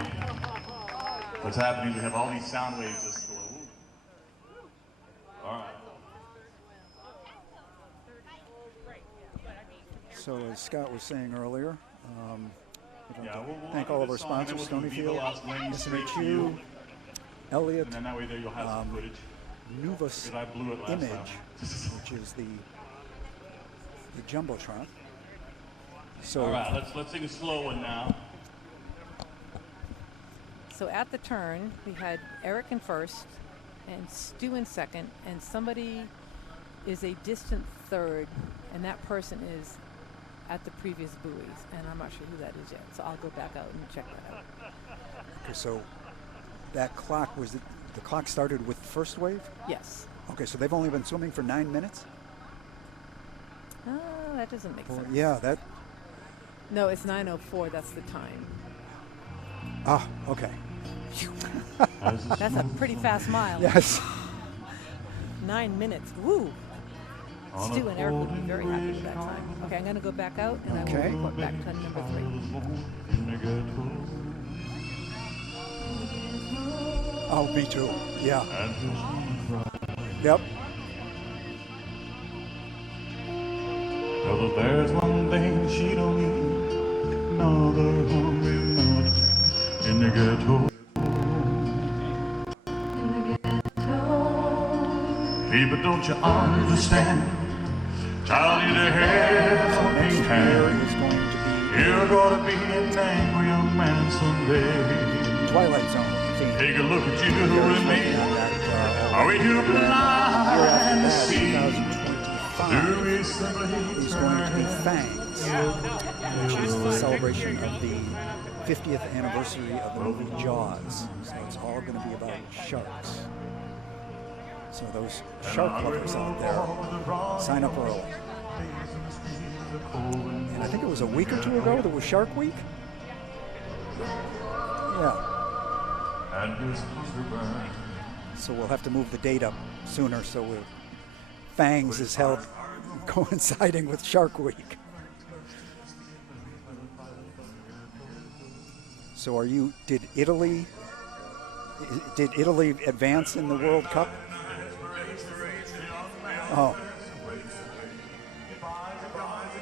What's happening? We have all these sound waves just going. All right. So as Scott was saying earlier, thank all of our sponsors, Stonyfield, SMHU, Elliott, And that way there you'll have some footage. Nuvus Because I blew it last Image, time. which is the Jumbotron. So All right, let's take a slow one now. So at the turn, we had Eric in first, and Stu in second, and somebody is a distant third, and that person is at the previous buoys, and I'm not sure who that is yet. So I'll go back out and check that out. Okay, so that clock, the clock started with the first wave? Yes. Okay, so they've only been swimming for 9 minutes? Oh, that doesn't make sense. Yeah, that. No, it's 9:04. That's the time. Ah, okay. That's a pretty fast mile. Yes. 9 minutes. Woo! Stu and Eric would be very happy with that time. Okay, I'm going to go back out and I will report back to number 3. Oh, me too. Yeah. Yep. Well, there's one thing she don't need, another hungry mother in the ghetto. Hey, but don't you understand? Child, you the helping hand. You're gonna be an angry young man someday. Twilight Zone theme. Take a look at you and me. Are we too blind to see? Do we simply is going to be Fangs, which is the celebration of the 50th anniversary of the movie Jaws. So it's all going to be about sharks. So those shark lovers out there, sign up early. And I think it was a week or two ago that was Shark Week. Yeah. So we'll have to move the date up sooner so Fangs is held coinciding with Shark Week. So did Italy advance in the World Cup? Oh.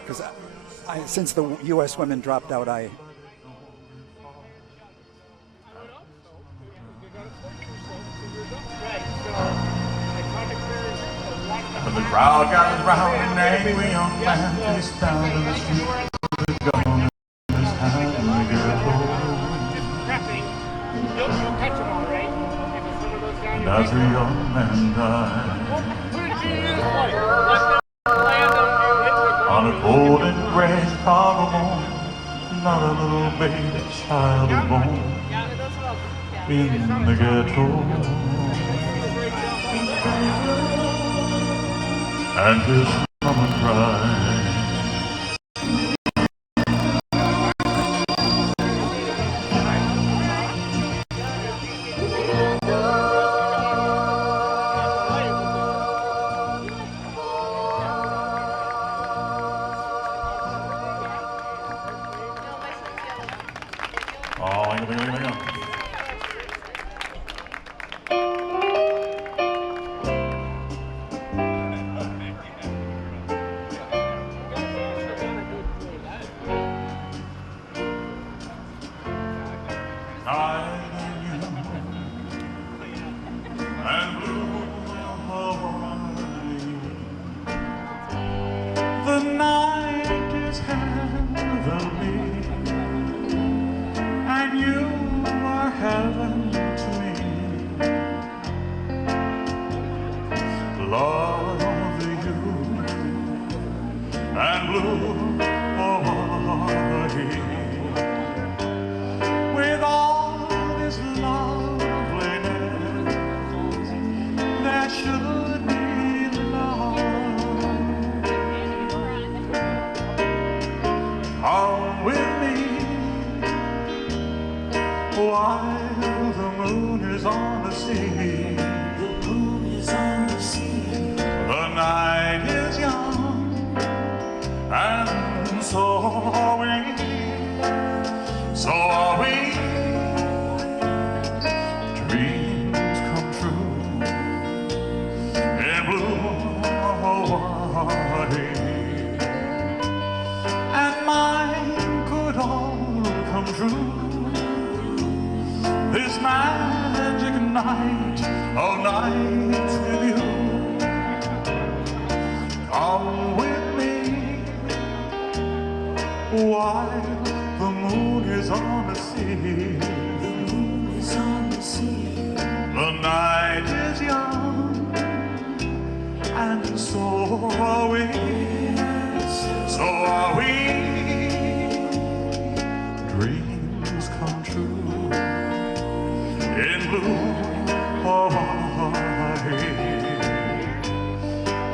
Because since the U.S. women dropped out, And the crowd gathers round and angry young man is down to the street with a gun in his hand in the ghetto. And as a young man died on a cold and gray Chicago morning, not a little baby child is born in the ghetto. And his mama cried. Oh, venga. The night is heavenly, and you are heaven to me. Love you and blue with all this loveliness, there should be love. Come with me while the moon is on the sea. The moon is on the sea. The night is young, and so are we. So are we. Dreams come true in blue Hawaii, and mine could all come true. This magic night of nights with you. Come with me while the moon is on the sea. The moon is on the sea. The night is young, and so are we. So are we. Dreams come true in blue Hawaii.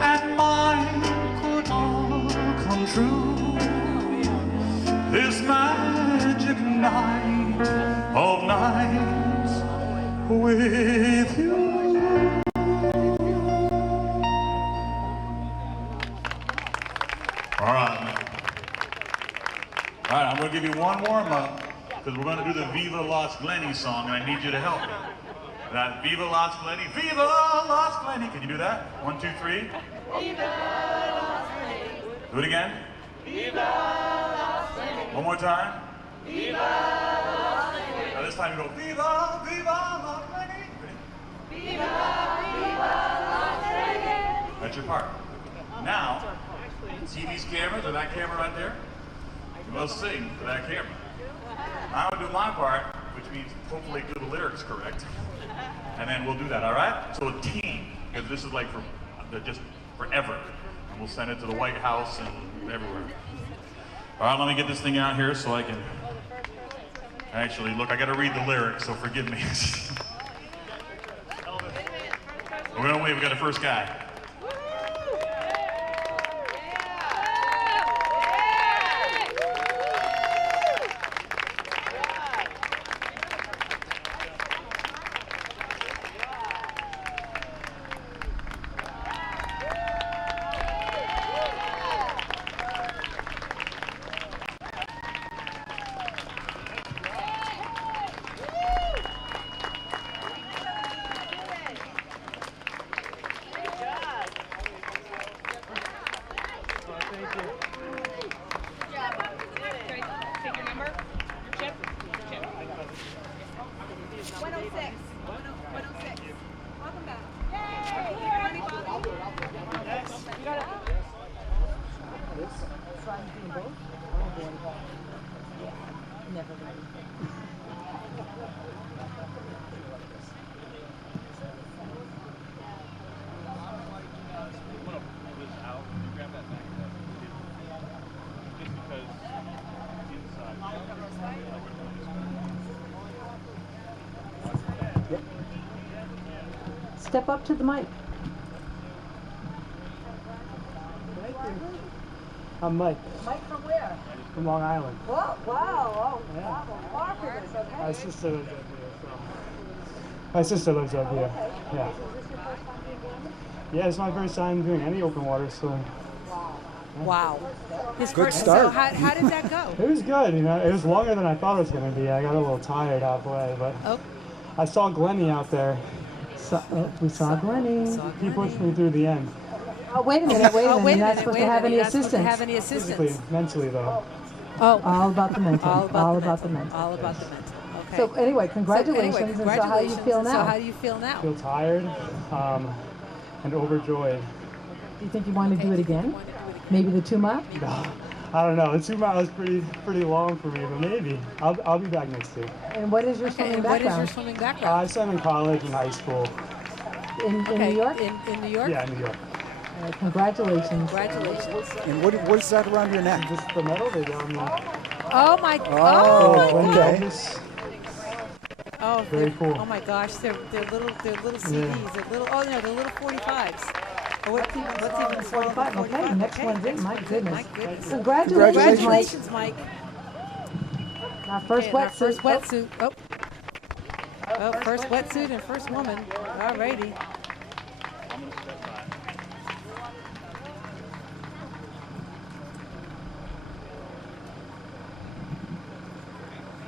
And mine could all come true this magic night of nights with you. All right, I'm going to give you one warm-up because we're going to do the Viva Las Glenny song, and I need you to help me. That Viva Las Glenny, Viva Las Glenny. Can you do that? 1, 2, 3. Viva Las Glenny. Do it again. Viva Las Glenny. One more time. Viva Las Glenny. Now this time you go, Viva, Viva Las Glenny. Viva, Viva Las Glenny. That's your part. Now, see these cameras or that camera right there? We'll sing to that camera. I'm gonna do my part, which means hopefully do the lyrics correct. And then we'll do that, all right? So a team, because this is like for just forever. And we'll send it to the White House and everywhere. All right, let me get this thing out here so I can actually, look, I gotta read the lyrics, so forgive me. We're gonna wait, we got the first guy. Step up to the mic. I'm Mike. Mike from where? From Long Island. Wow, wow, Yeah. wow, far from us, okay. My sister lives up here. My sister lives up here. Yeah. Yeah, it's my first time doing any open water swim. Wow. His Good first, start. So how did that go? It was good, you know. It was longer than I thought it was going to be. I got a little tired halfway, but I saw Glenny out there. We saw Glenny. He pushed me through the end. Oh, wait a minute, wait a minute. You're not supposed to have any assistance. Physically, mentally though. Oh, all about the mental. All about the mental. All about the mental. Okay. So anyway, congratulations. And so how do you feel now? So how do you feel now? I feel tired and overjoyed. Do you think you want to do it again? Maybe the 2 mile? No, I don't know. The 2 miles is pretty long for me, but maybe I'll be back next year. And what is your swimming background? What is your swimming background? I swam in college and high school. In New York? In New York? Yeah, in New York. Congratulations. Congratulations. And what is that around your neck? Just the medal they got me. Oh my! Oh, my okay. God. Oh, very cool. Oh my gosh, they're little CDs. Yeah. They're little. Oh no, they're little 45s. Oh, what's even 45. Okay, next one's in. My goodness. My goodness. Congratulations, Mike. Our first Okay, wetsuit. our first wetsuit. Oh, first wetsuit and first woman. All righty.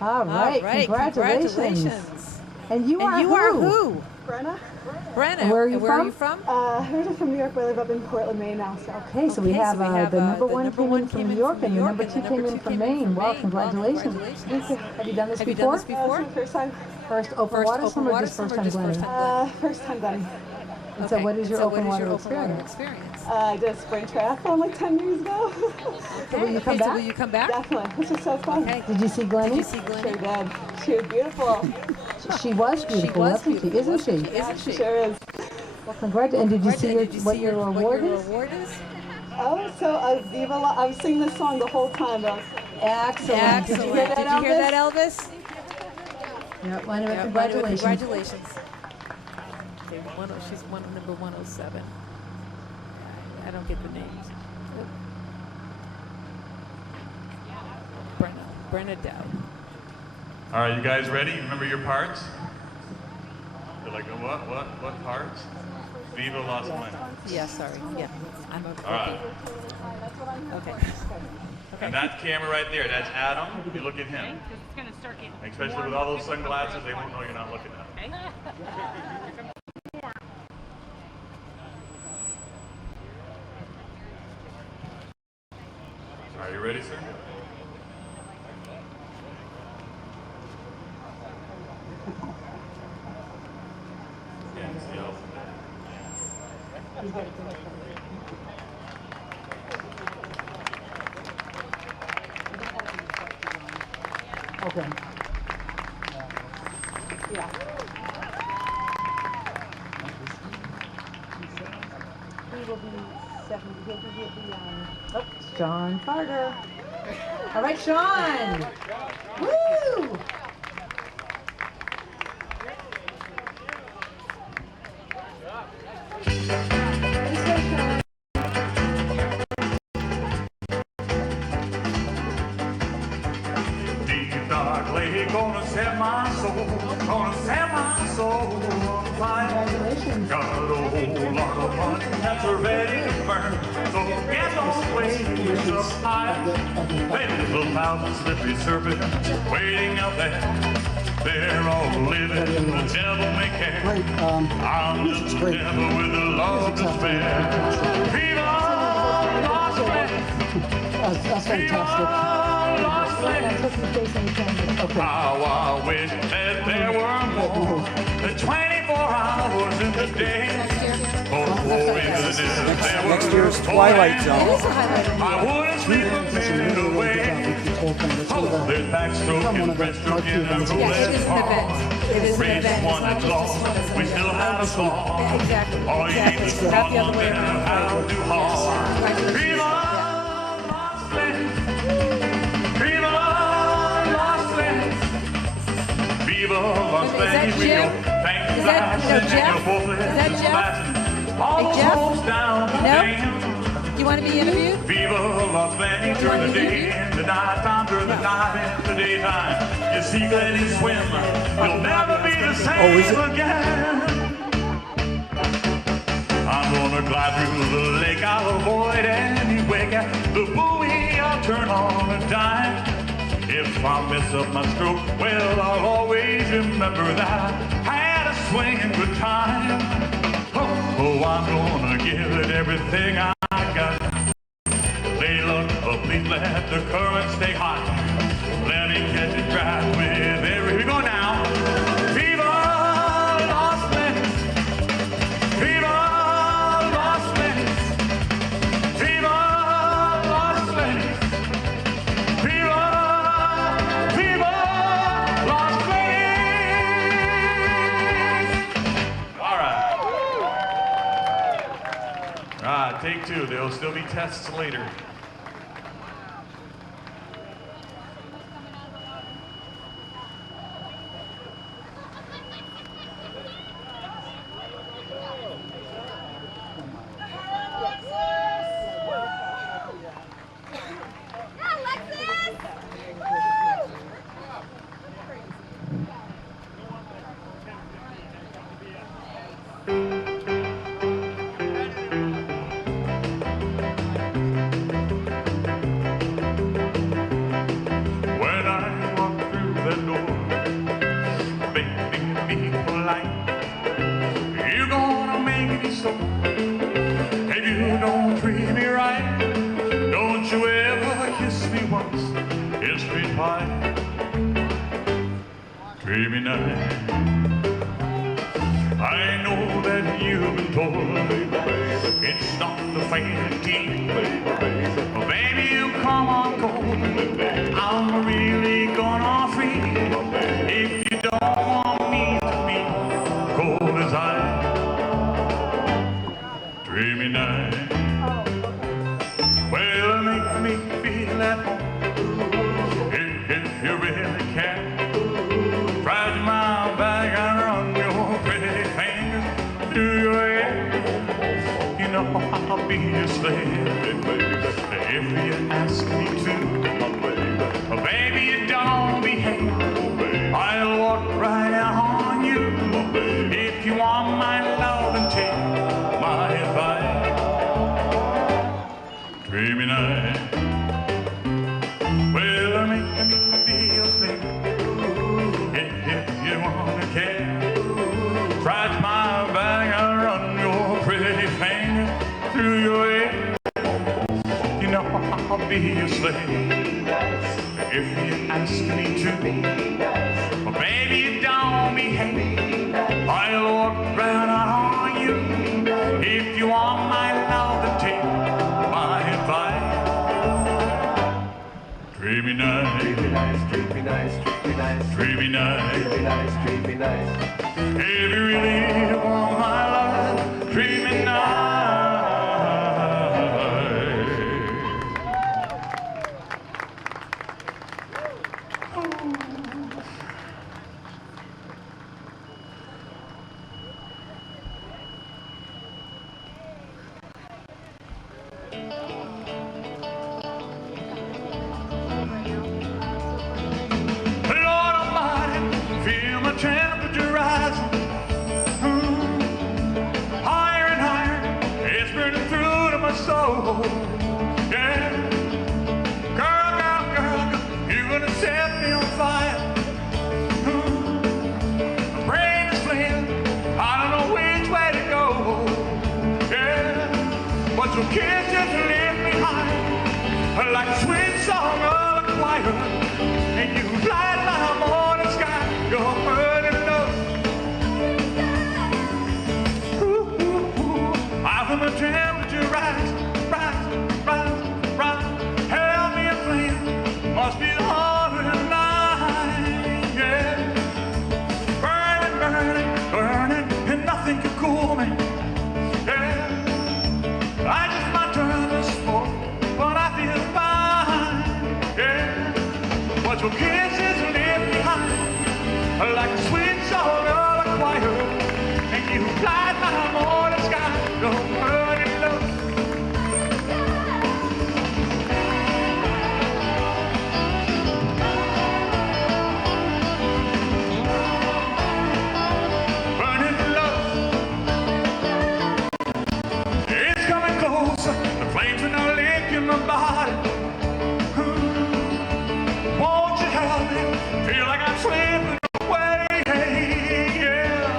All right, congratulations. And you are who? Brenna. And where are you from? Originally from New York, but I live up in Portland, Maine now. So. Okay, so we have the number one came in from New York and the number two came in from Maine. Well, congratulations. Have you done this before? First time. First open water swim or just first time Glenny? First time Glenny. And so what is your open water experience? I did a spring triathlon like 10 years ago. So will you come back? So will you come back? Definitely. This was so fun. Okay. Did you see Glenny? Sure did. She was beautiful. She was beautiful, wasn't she? Isn't she? Isn't she? Sure is. Well, congratulations. And did you see what your award is? Oh, so I was singing this song the whole time. Excellent. Excellent. Did you hear that, Elvis? Yeah, line up. Yeah, Congratulations. Congratulations. Okay, she's number 107. I don't get the names. Brenna Dowd. All right, you guys ready? Remember your parts? You're like, what parts? Viva Las Vegas. Yeah, sorry. Yeah, I'm a. All right. Okay. And that camera right there, that's Adam. You look at him. It's going to start getting Especially with all those sunglasses, they won't know you're not looking at them. Are you ready, sir? Okay. Yeah. He will be 70. He'll be oh, Sean Carter. All right, Sean. Woo! Gonna set my soul on fire. Got a whole lot of money that's ready to burn. So get those waves up high. There's 1,000 slippery serpents waiting out there. They're all living, the devil may care. I'm just a devil with a love to spare. Viva Las Vegas! That's fantastic. How I wish that there were more than 24 hours in the day. Oh, if there Next were year's Twilight Zone. I wouldn't sleep a minute away. Oh, there's backstroking, breaststroking, and roulette cars. Race won and lost, we still had a song. Exactly. All you need is Not the other way and around. how to hard. Viva Las Vegas! Viva Las Vegas! Viva Las Vegas! Is that Jeff? Is that Jeff? All Hey, Jeff? those down the No? dam. Do you want to be interviewed? Viva Las Vegas during the day, in the nighttime, during the night, in the daytime. You see Glen swim, you'll never be the same again. I'm gonna glide through the lake, I'll avoid any wake. The buoy I'll turn on a dime. If I mess up my stroke, well, I'll always remember that I had a swinging good time. Oh, I'm gonna give it everything I got. Layla, please let the current stay hot. Let me catch it dry with every. Here we go now. Viva Las Vegas! Viva Las Vegas! Viva Las Vegas! Viva, Viva Las Vegas! All right. All right, take two. There'll still be tests later. When I walk through the door, baby, be polite. You're gonna make me so. If you don't treat me right, don't you ever kiss me once. It's street pie. Treat me nice. I know that you've been told it's not the fancy. Baby, you come on cold. I'm really gonna feel if you don't want me to be cold as ice. Treat me nice. Well, make me feel at home if you really can. Friday my be your slave, baby, if you ask me to. Baby, you don't behave, I'll walk right out on you. If you want my love and take my advice, dreamy night. Well, make me be your slave, if you wanna care. Scratch my back and run your pretty finger through your hair. You know I'll be your slave if you ask me to. But baby, you don't behave, I'll walk right on you. If you want my love, then take my advice. Dreamy night, dreamy night, dreamy night, dreamy night, dreamy night, dreamy night. If you really want my love, dreamy night. Lord Almighty, feel my temperature rising. Higher and higher, it's burning through to my soul. Yeah, girl, girl, girl, you're gonna set me on fire. My brain is flaming, I don't know which way to go. Yeah, but your kiss just lift me high, like a sweet song of a choir, and you light my morning sky. You're burning love. I feel my temperature rise, rise, rise, rise. Help me a flame, must be harder than mine, yeah. Burning, burning, burning, and nothing can cool me, yeah. I just might turn to smoke, but I feel fine, yeah. But your kisses lift me high, like a sweet song of a choir, and you light my morning sky. You're burning love. Burning love. It's coming closer. The flames are now licking my body. Won't you help me? Feel like I'm slipping away. Yeah.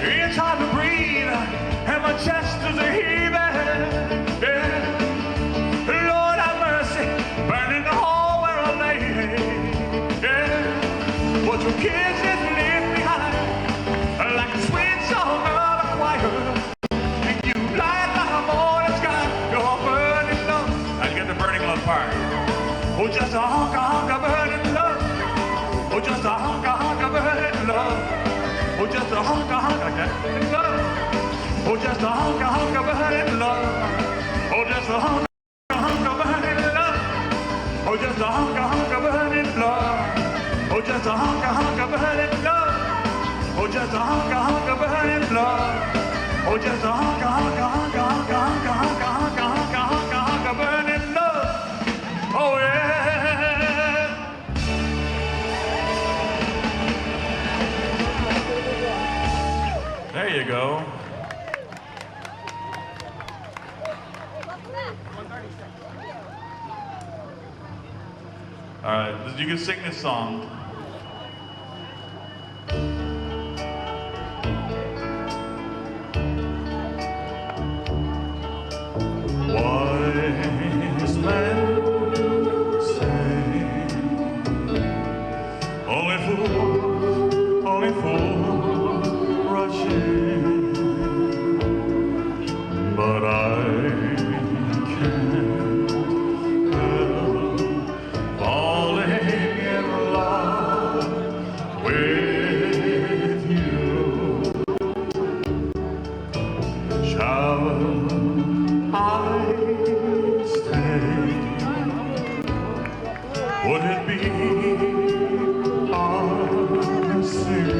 It's hard to breathe, and my chest is heaving. Yeah. Lord have mercy, burning the hole where I lay. Yeah. But your kisses lift me high, like a sweet song of a choir, and you light my morning sky. You're burning love. Let's get the burning love part. Oh, just a honk of burning love. Oh, just a honk of burning love. Oh, just a honk of burning love. Oh, just a honk of burning love. Oh, just a honk of burning love. Oh, just a honk of burning love. Oh, just a honk of burning love. Oh, just a honk of burning love. Oh, just a honk of burning love. Oh yeah. There you go. All right, you can sing this song. Wise men say only fools rush in, but I can't help falling in love with you. Shall I stay? Would it be a sin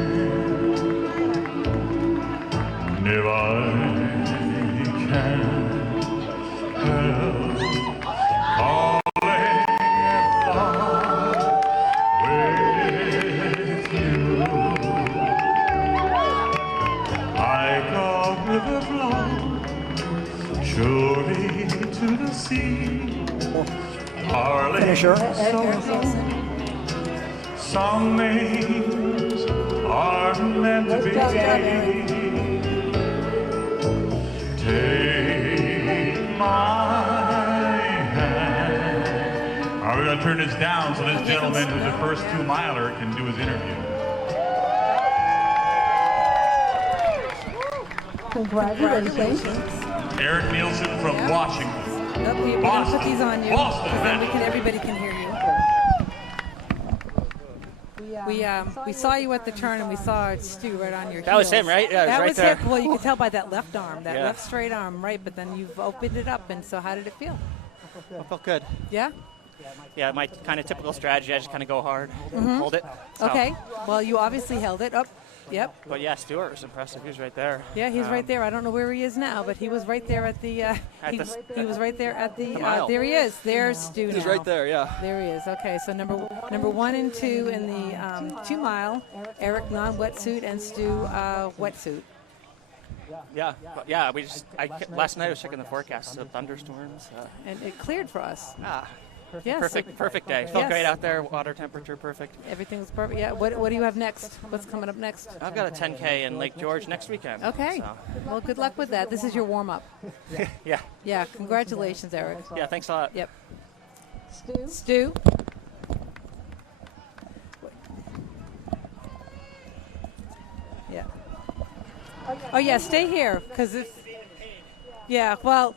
if I can't like a river flows surely to the sea. Darling, Finisher. some names are meant to be. Take my hand. All right, we're going to turn this down so this gentleman who's the first 2-miler can do his interview. Congratulations. Eric Nielsen from Washington. Nope, we're going to put these on you. Boston. Then everybody can hear you. We saw you at the turn and we saw Stu right on your heels. That was him, right? Yeah, that was right there. him. Well, you could tell by that left arm, that Yeah. left straight arm, right? But then you've opened it up, and so how did it feel? I felt good. Yeah? Yeah, my kind of typical strategy, I just kind of go hard, hold it. So. Okay. Well, you obviously held it. Yep. But yeah, Stewart was impressive. He was right there. Yeah, he's right there. I don't know where he is now, but he was right there at the. He was right there at the. There he is. There's Stu. He's now. right there. Yeah. There he is. Okay, so number 1 and 2 in the 2-mile. Eric non-wetsuit and Stu wetsuit. Yeah. But yeah. Last night I was checking the forecast. So thunderstorms. And it cleared for us. Yes. Perfect day. Felt great out there. Water temperature perfect. Everything was perfect. Yeah. What do you have next? What's coming up next? I've got a 10K in Lake George next weekend. Okay. So. Well, good luck with that. This is your warm-up. Yeah. Yeah. Congratulations, Eric. Yeah. Thanks a lot. Yep. Stu. Yeah. Oh yeah. Stay here, because it's. Yeah. Well.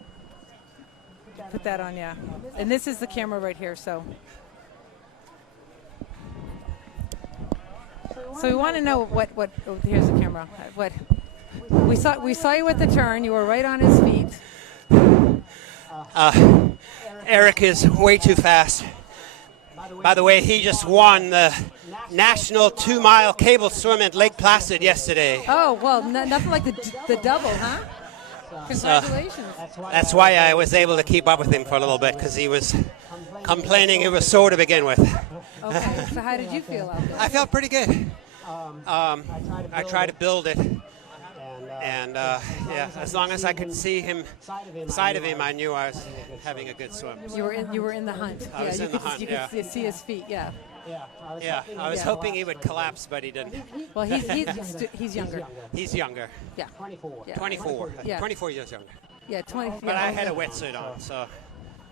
Put that on, yeah. And this is the camera right here, so. So we want to know what oh, here's the camera. What we saw you at the turn. You were right on his feet. Eric is way too fast. By the way, he just won the National 2-mile cable swim at Lake Placid yesterday. Oh, well, nothing like the double, huh? Congratulations. That's why I was able to keep up with him for a little bit, because he was complaining it was sore to begin with. Okay, so how did you feel out there? I felt pretty good. I tried to build it, and yeah, as long as I could see him, side of him, I knew I was having a good swim. You were in the hunt. I was in the hunt. You could see his feet. Yeah. Yeah, I was hoping he would collapse, but he didn't. Well, he's younger. He's younger. Yeah. 24. Yeah. 24 years younger. Yeah, 20. But I had a wetsuit on, so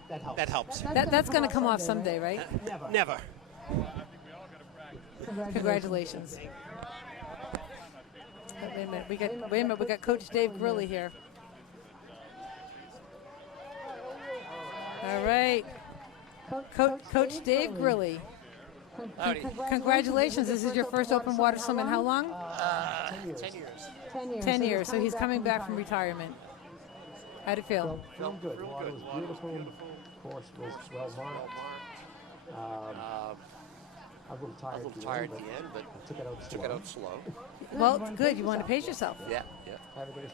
that helps. That's going to come off someday, right? Never. Congratulations. Wait a minute. We got Coach Dave Grilly here. All right. Coach Dave Grilly. Congratulations. This is your first open water swim in how long? 10 years. 10 years. So he's coming back from retirement. How'd it feel? Felt good. The water was beautiful. The course was well marked. I was a little tired at the end, but I took it out slow. Well, good. You want to pace yourself. Yeah.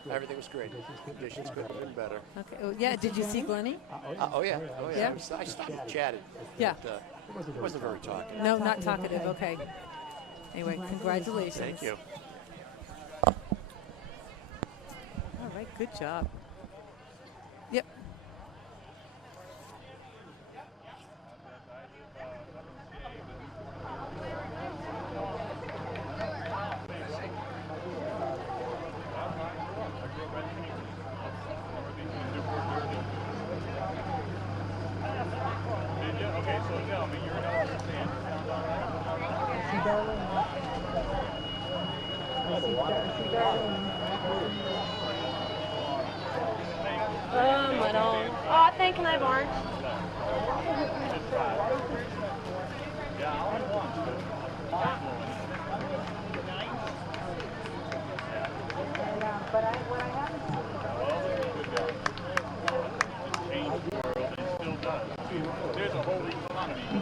Everything was great. Conditions could have been better. Okay. Oh, yeah. Did you see Glenny? Oh yeah. I stopped and chatted. Yeah. But, wasn't very talkative. No, not talkative. Okay. Anyway, congratulations. Thank you. All right. Good job. Yep. I don't. Oh, thank you, Orange.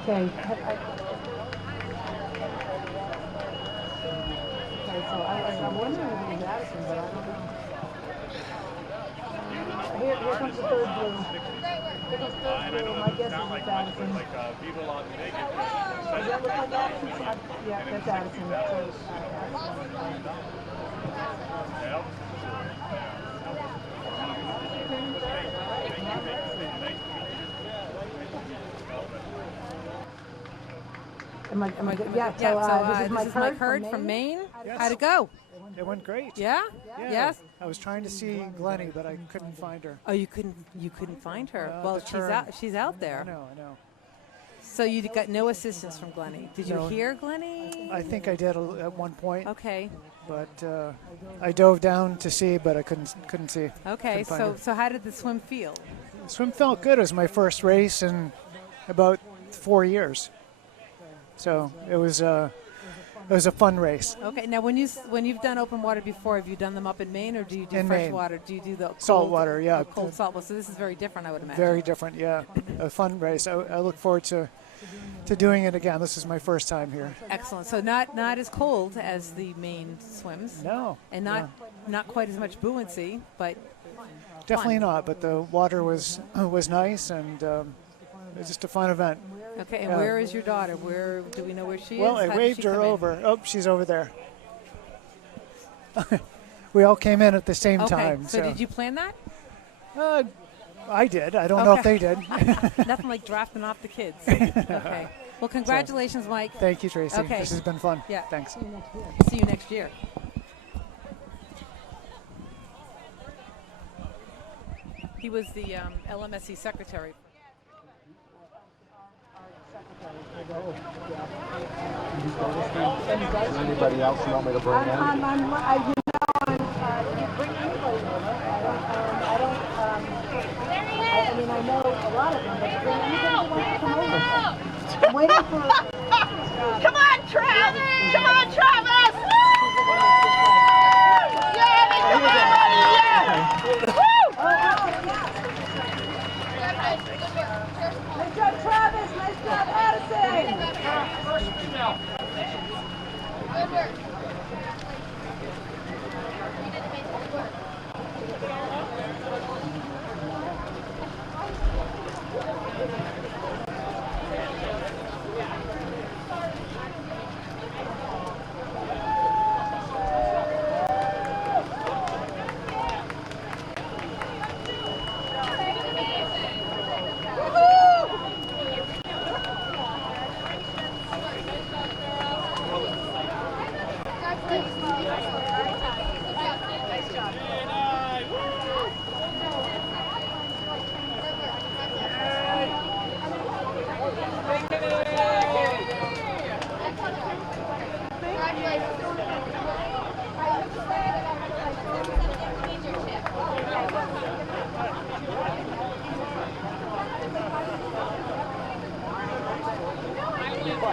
Okay. So I'm wondering if it was Addison, but I don't know. Here comes the third blue. Here comes third blue. My guess is it's Addison. Does that look like Addison? Yeah, that's Addison. Am I good? Yeah. So this is Mike Hurd from Maine. Yes. How'd it go? It went great. Yeah? Yeah. Yes? I was trying to see Glennie, but I couldn't find her. Oh, you couldn't find her. Well, the turn. she's out there. I know. So you got no assistance from Glennie. Did you No. hear Glennie? I think I did at one point. Okay. But I dove down to see, but I couldn't see. Okay. Couldn't find her. So how did the swim feel? Swim felt good. It was my first race in about 4 years. So it was a fun race. Okay. Now, when you've done open water before, have you done them up in Maine, or do you do In fresh Maine. water? Do you do the Salt water, yeah. cold salt water? So this is very different, I would imagine. Very different, yeah. A fun race. I look forward to doing it again. This is my first time here. Excellent. So not as cold as the Maine swims. No. And not quite as much buoyancy, but Definitely fun. not, but the water was nice, and it was just a fun event. Okay, and Yeah. where is your daughter? Where do we know where she Well, is? I How did waved she her come in? over. Oh, she's over there. We all came in at the same Okay, time. so did you plan that? I did. I don't know if they did. Nothing like drafting off the kids. Okay. Well, congratulations, Mike. Thank you, Tracy. Okay. This has been fun. Yeah. Thanks. See you next year. He was the LMSC secretary. Anybody else you want me to bring in? You bring anybody in. I mean, I know a lot of them, but bring anybody who wants to come over. I'm waiting for... Come on, Travis! Come on, Travis! Yeah, everybody, yeah! Woo! Nice job, Travis. Nice job, Addison. Good work.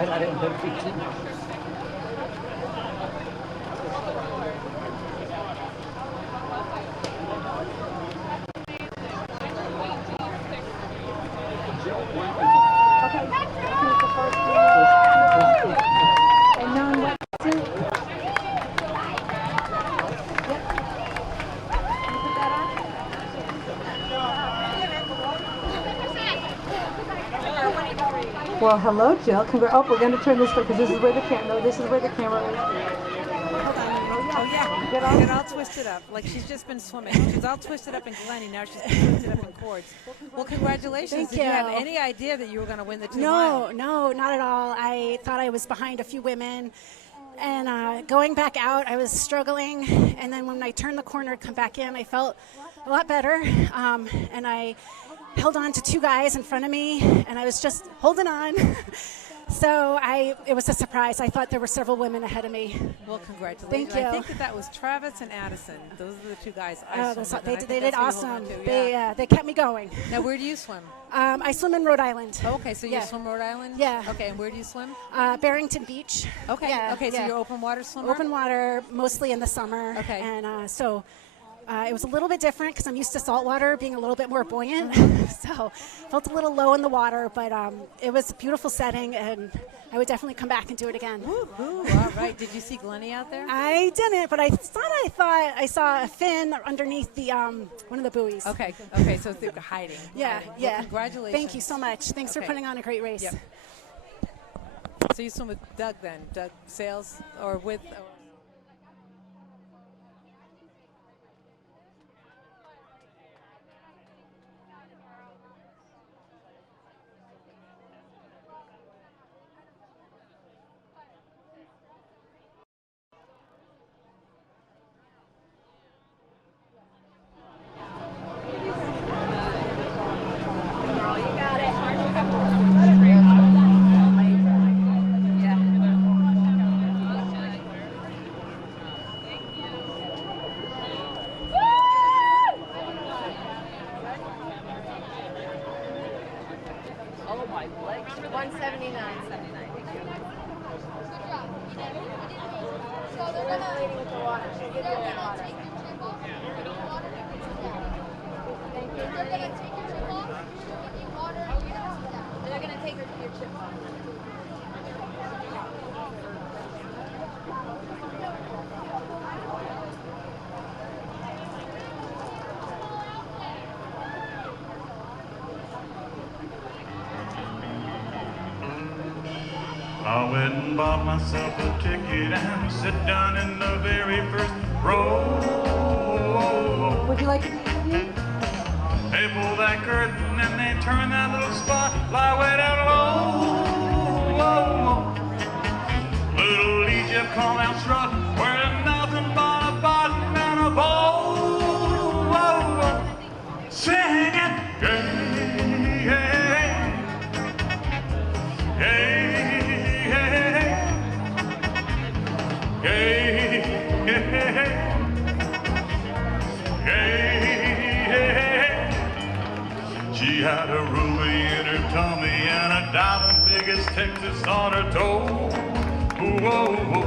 I didn't think he did. And non-wetsuit. Well, hello, Jill. Oh, we're going to turn this way because this is where the camera. This is where the camera is. Oh yeah, get all twisted up. Like she's just been swimming. She's all twisted up in Glennie. Now she's twisted up in cords. Well, congratulations. Thank Did you have you. any idea that you were going to win the 2 mile? No, not at all. I thought I was behind a few women. And going back out, I was struggling. And then when I turned the corner to come back in, I felt a lot better. And I held on to 2 guys in front of me, and I was just holding on. So it was a surprise. I thought there were several women ahead of me. Well, congratulations. Thank you. I think that was Travis and Addison. Those are the 2 guys I Oh, swam with, they and I think did that's who you hold awesome. on to, yeah. They kept me going. Now, where do you swim? I swim in Rhode Island. Oh, okay, so you Yeah. swim Rhode Island? Yeah. Okay, and where do you swim? Barrington Beach. Okay. Yeah, Okay, so yeah. you're open water swimmer? Open water, mostly in the summer. Okay. And it was a little bit different because I'm used to salt water being a little bit more buoyant. So felt a little low in the water, but it was a beautiful setting, and I would definitely come back and do it again. Ooh, all right. Did you see Glennie out there? I didn't, but I thought I saw a fin underneath the one of the buoys. Okay, so they're hiding. Yeah, Hiding. yeah. Well, congratulations. Thank you so much. Thanks for Okay. putting on a great race. Yep. So you swim with Doug then? Doug Sales, or with? I went and bought myself a ticket and sit down in the very first row. Would you like to be interviewed? They pull that curtain and they turn that little spotlight way down low, low. Little Egypt come out strutting, wearing nothing but a button and a bow, singing, hey, hey, hey, hey, hey, hey, hey. She had a ruby in her tummy and a diamond big as Texas on her toe. Ooh, whoa, whoa.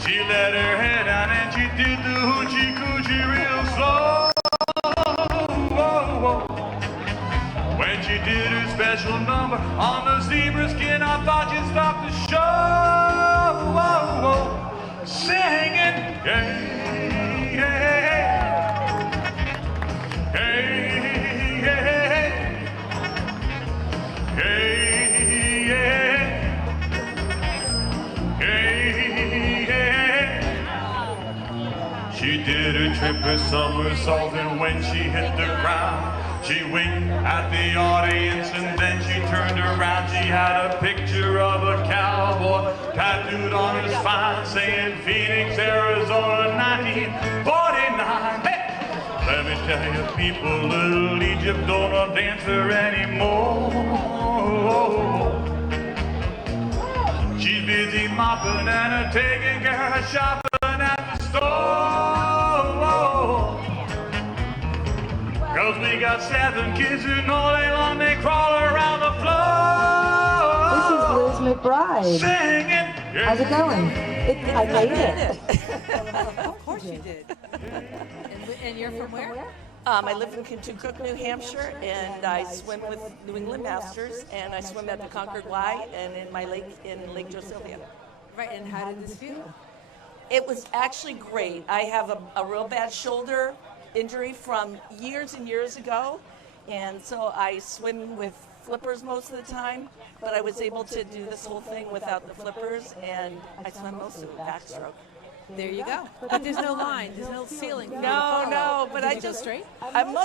She let her head down and she did the hoochie coochie real slow. Whoa, whoa. When she did her special number on the zebra skin, I thought she'd stop the show. Whoa, whoa. Singing, hey, hey, hey, hey, hey, hey, hey. She did her triple somersault, and when she hit the ground, she winked at the audience and then she turned around. She had a picture of a cowboy tattooed on her spine saying Phoenix, Arizona, 1949. Hey! Let me tell you people, little Egypt don't dance her anymore. She's busy mopping and taking care of shopping at the store. 'Cause we got 7 kids and all day long they crawl around the floor. This is Liz McBride. Singing. How's it going? I made it. Of course you did. And you're from where? I live in Kentucky, New Hampshire, and I swim with New England Masters, and I swim at the Concord Y and in my lake in Lake Josepha. Right, and how did this feel? It was actually great. I have a real bad shoulder injury from years and years ago, and so I swim with flippers most of the time, but I was able to do this whole thing without the flippers, and I swim most of it backstroke. There you go. But there's no line, there's no ceiling. No, but I just just go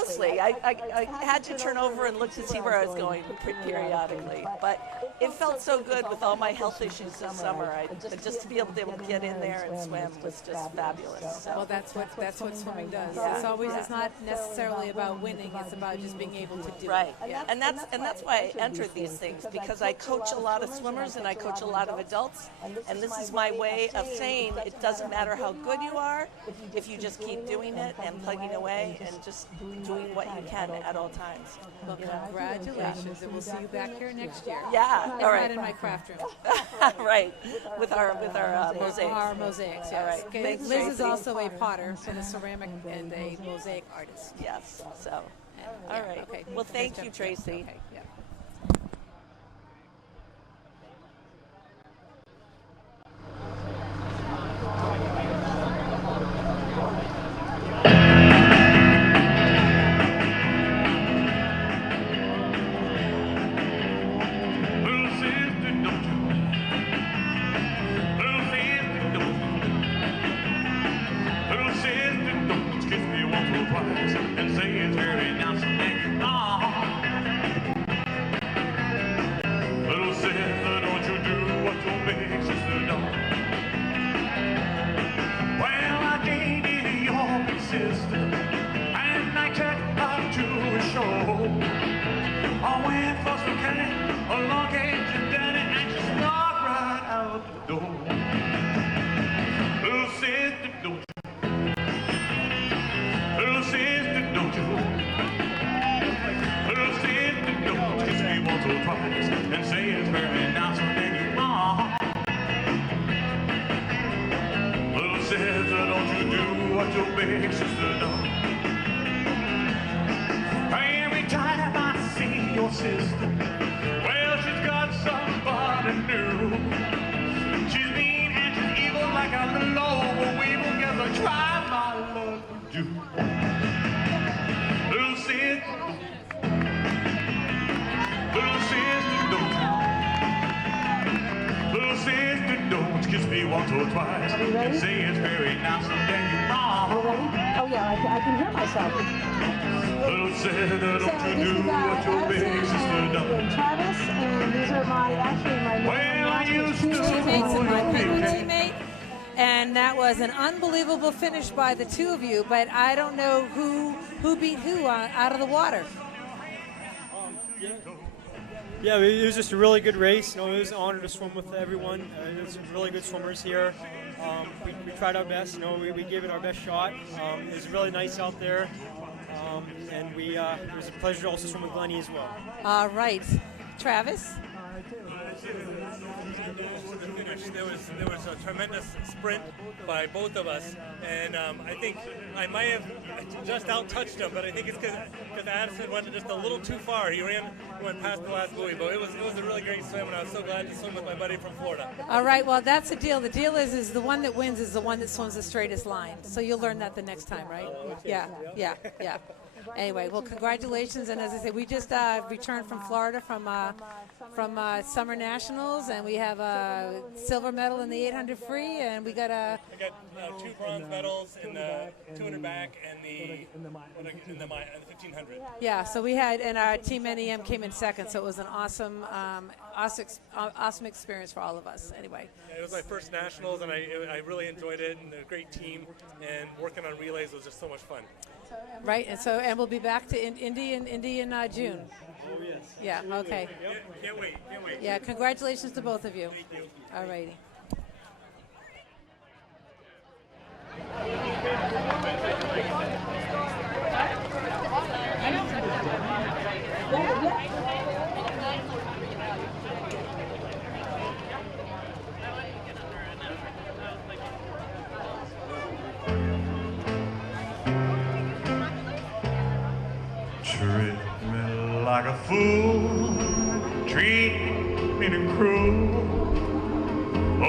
straight. I had to turn over and look to see where I was going periodically, but it felt so good with all my health issues this summer. Just to be able to get in there and swim was just fabulous. So. Well, that's what swimming does. Yeah. It's not necessarily about winning. It's about just being able to do right. it. Yeah. And that's why I entered these things, because I coach a lot of swimmers and I coach a lot of adults, and this is my way of saying it doesn't matter how good you are if you just keep doing it and plugging away and just doing what you can at all times. Well, congratulations, and we'll see you back here next year. Yeah, If all right. not in my craft room. Right, with our mosaics. Our mosaics, yes. All right. Okay. Thanks, Liz is Tracy. also a potter and a ceramic and a mosaic artist. Yes. So, And, all yeah, right. Okay. Well, thank you, Tracy. Okay. Yeah. Little sister, don't you? Little sister, don't you? Little sister, don't you kiss me once or twice and say it's very nice to make you Little sister, don't you do what your big sister does? Well, I dated your big sister and I took her to a show. I went for some candy, along came your daddy, and she snuck right out the door. Little sister, don't you? Little sister, don't you? Little sister, don't you kiss me once or twice and say it's very nice and then you Little sister, don't you do what your big sister does? Every time I see your sister, well, she's got somebody new. She's mean and she's evil like a little old weevil. Guess I try my luck to do. Little sister, don't you? once or twice. Are we ready? You say it's very nice and then you're wrong. Are we ready? Oh yeah, I can hear myself. Little sister, don't you do what your big sister does. And Travis, and these are my Well, I used to teammates and my penguin teammate. And that was an unbelievable finish by the two of you, but I don't know who beat who out of the water. Yeah, it was just a really good race. You know, it was an honor to swim with everyone. There's some really good swimmers here. We tried our best. You know, we gave it our best shot. It was really nice out there, and it was a pleasure to also swim with Glennie as well. All right, Travis. There was a tremendous sprint by both of us, and I think I might have just out-touched him, but I think it's because Addison went just a little too far. He went past the last buoy, but it was a really great swim, and I was so glad to swim with my buddy from Florida. All right, well, that's the deal. The deal is the one that wins is the one that swims the straightest line. So you'll learn that the next time, right? Yeah. Anyway, well, congratulations, and as I say, we just returned from Florida from Summer Nationals, and we have a silver medal in the 800 free, and we got I got 2 bronze medals in the 200 back and the 1500. Yeah, so we had, and our team NEM came in second, so it was an awesome experience for all of us. Anyway, yeah, it was my first nationals, and I really enjoyed it, and a great team, and working on relays was just so much fun. Right, and we'll be back to Indy in June. Oh yes. Yeah. Okay. Can't wait. Yeah. Congratulations to both of you. Thank you. All righty. Treat me like a fool, treat me cruel. Oh,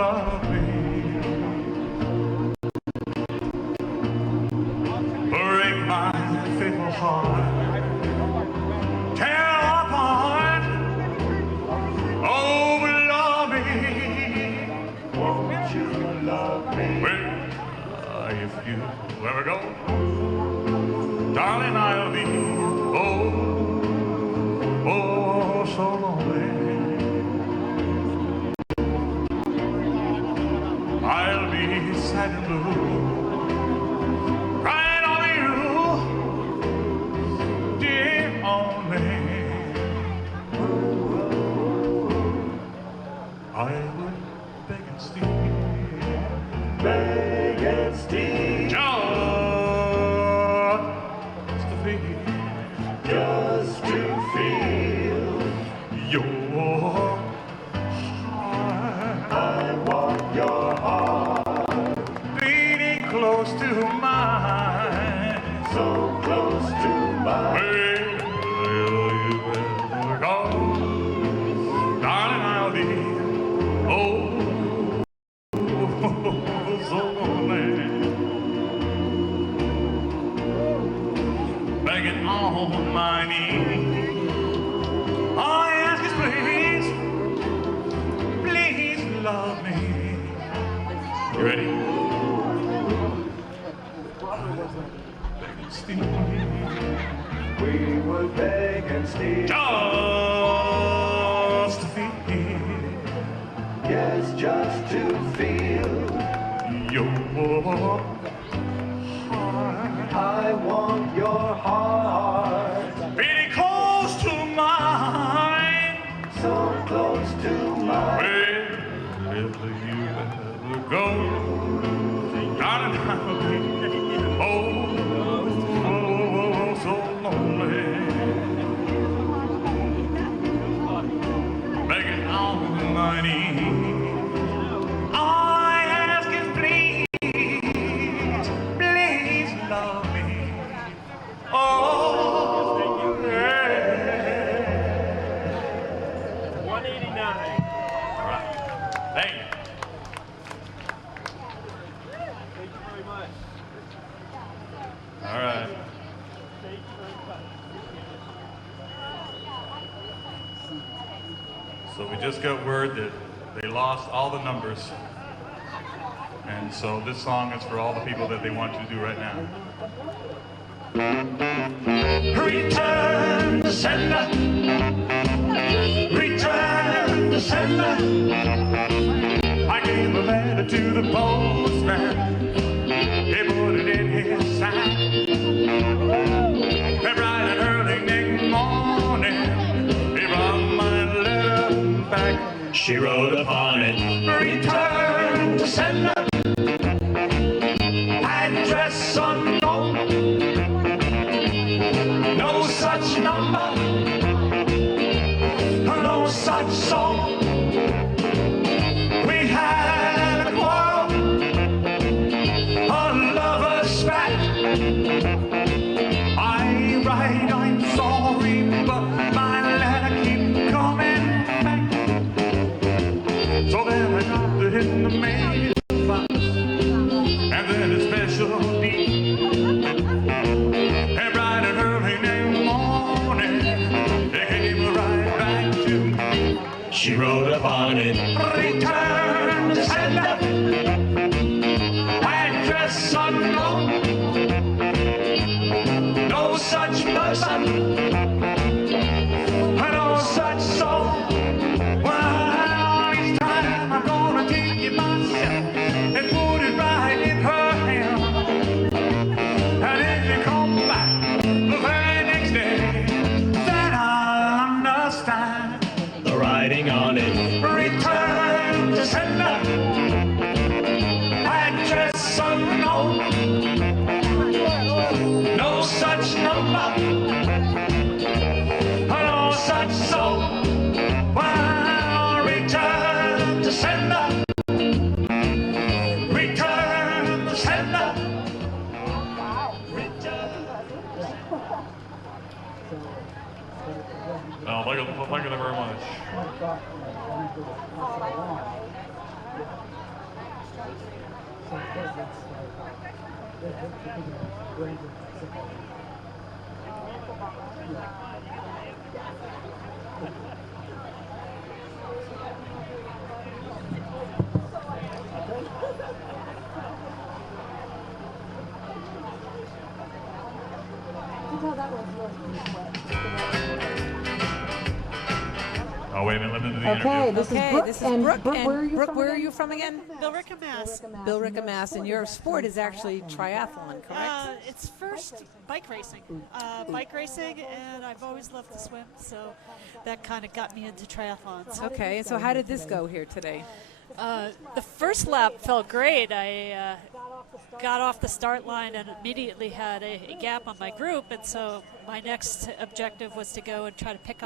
love me. Break my faithful heart, tear apart. Oh, love me. Won't you love me? Well, if you ever go, darling, I'll be oh, so lonely. I'll be sad and blue, crying over you, dear only. I would beg and steal, just to feel your heart. I want your heart beating close to mine, so close to mine. Will you ever go, darling? I'll be so lonely. Begging on my knees, all I ask is please love me. You ready? Beg and steal. We would beg and steal, just to feel. Yes, just to feel your heart. I want your heart beating close to mine, so close to mine. Well, if you ever go, darling, I'll be so lonely. Begging on my knees, all I ask is please love me. Oh, yeah. 189. All right. Thank you. Thank you very much. All right. So we just got word that they lost all the numbers And so this song is for all the people that they want you to do right now. Return to sender. Return to sender. I gave a letter to the postman. He put it in his sack. And bright and early next morning, he brought my letter back. She wrote upon it, return to sender. Address unknown. No such number. No such song. We had a quarrel. A lover's spat. I write, I'm sorry, but my letter keeps coming back. So then I got to hit the mailbox, and then a special deed. And bright and early next morning, it came right back to me. She wrote upon it, return to sender. Address unknown. No such person, no such soul. Well, each time I'm gonna take it myself and put it right in her hand. And if you come back the very next day, then I'll understand the writing on it. Return to sender. Address unknown. No such number, no such soul. Well, return to sender. Return to sender. Oh, thank you very much. Oh, wait a minute, let me do the Okay, interview. this is Brooke. This is And Brooke. Brooke, And where are you Brooke, from where are again? you from again? Billerica, Mass. Billerica, Mass. And your sport is actually triathlon, correct? It's first bike racing. And I've always loved to swim, so that kind of got me into triathlons. Okay, and so how did this go here today? The first lap felt great. I got off the start line and immediately had a gap on my group, and so my next objective was to go and try to pick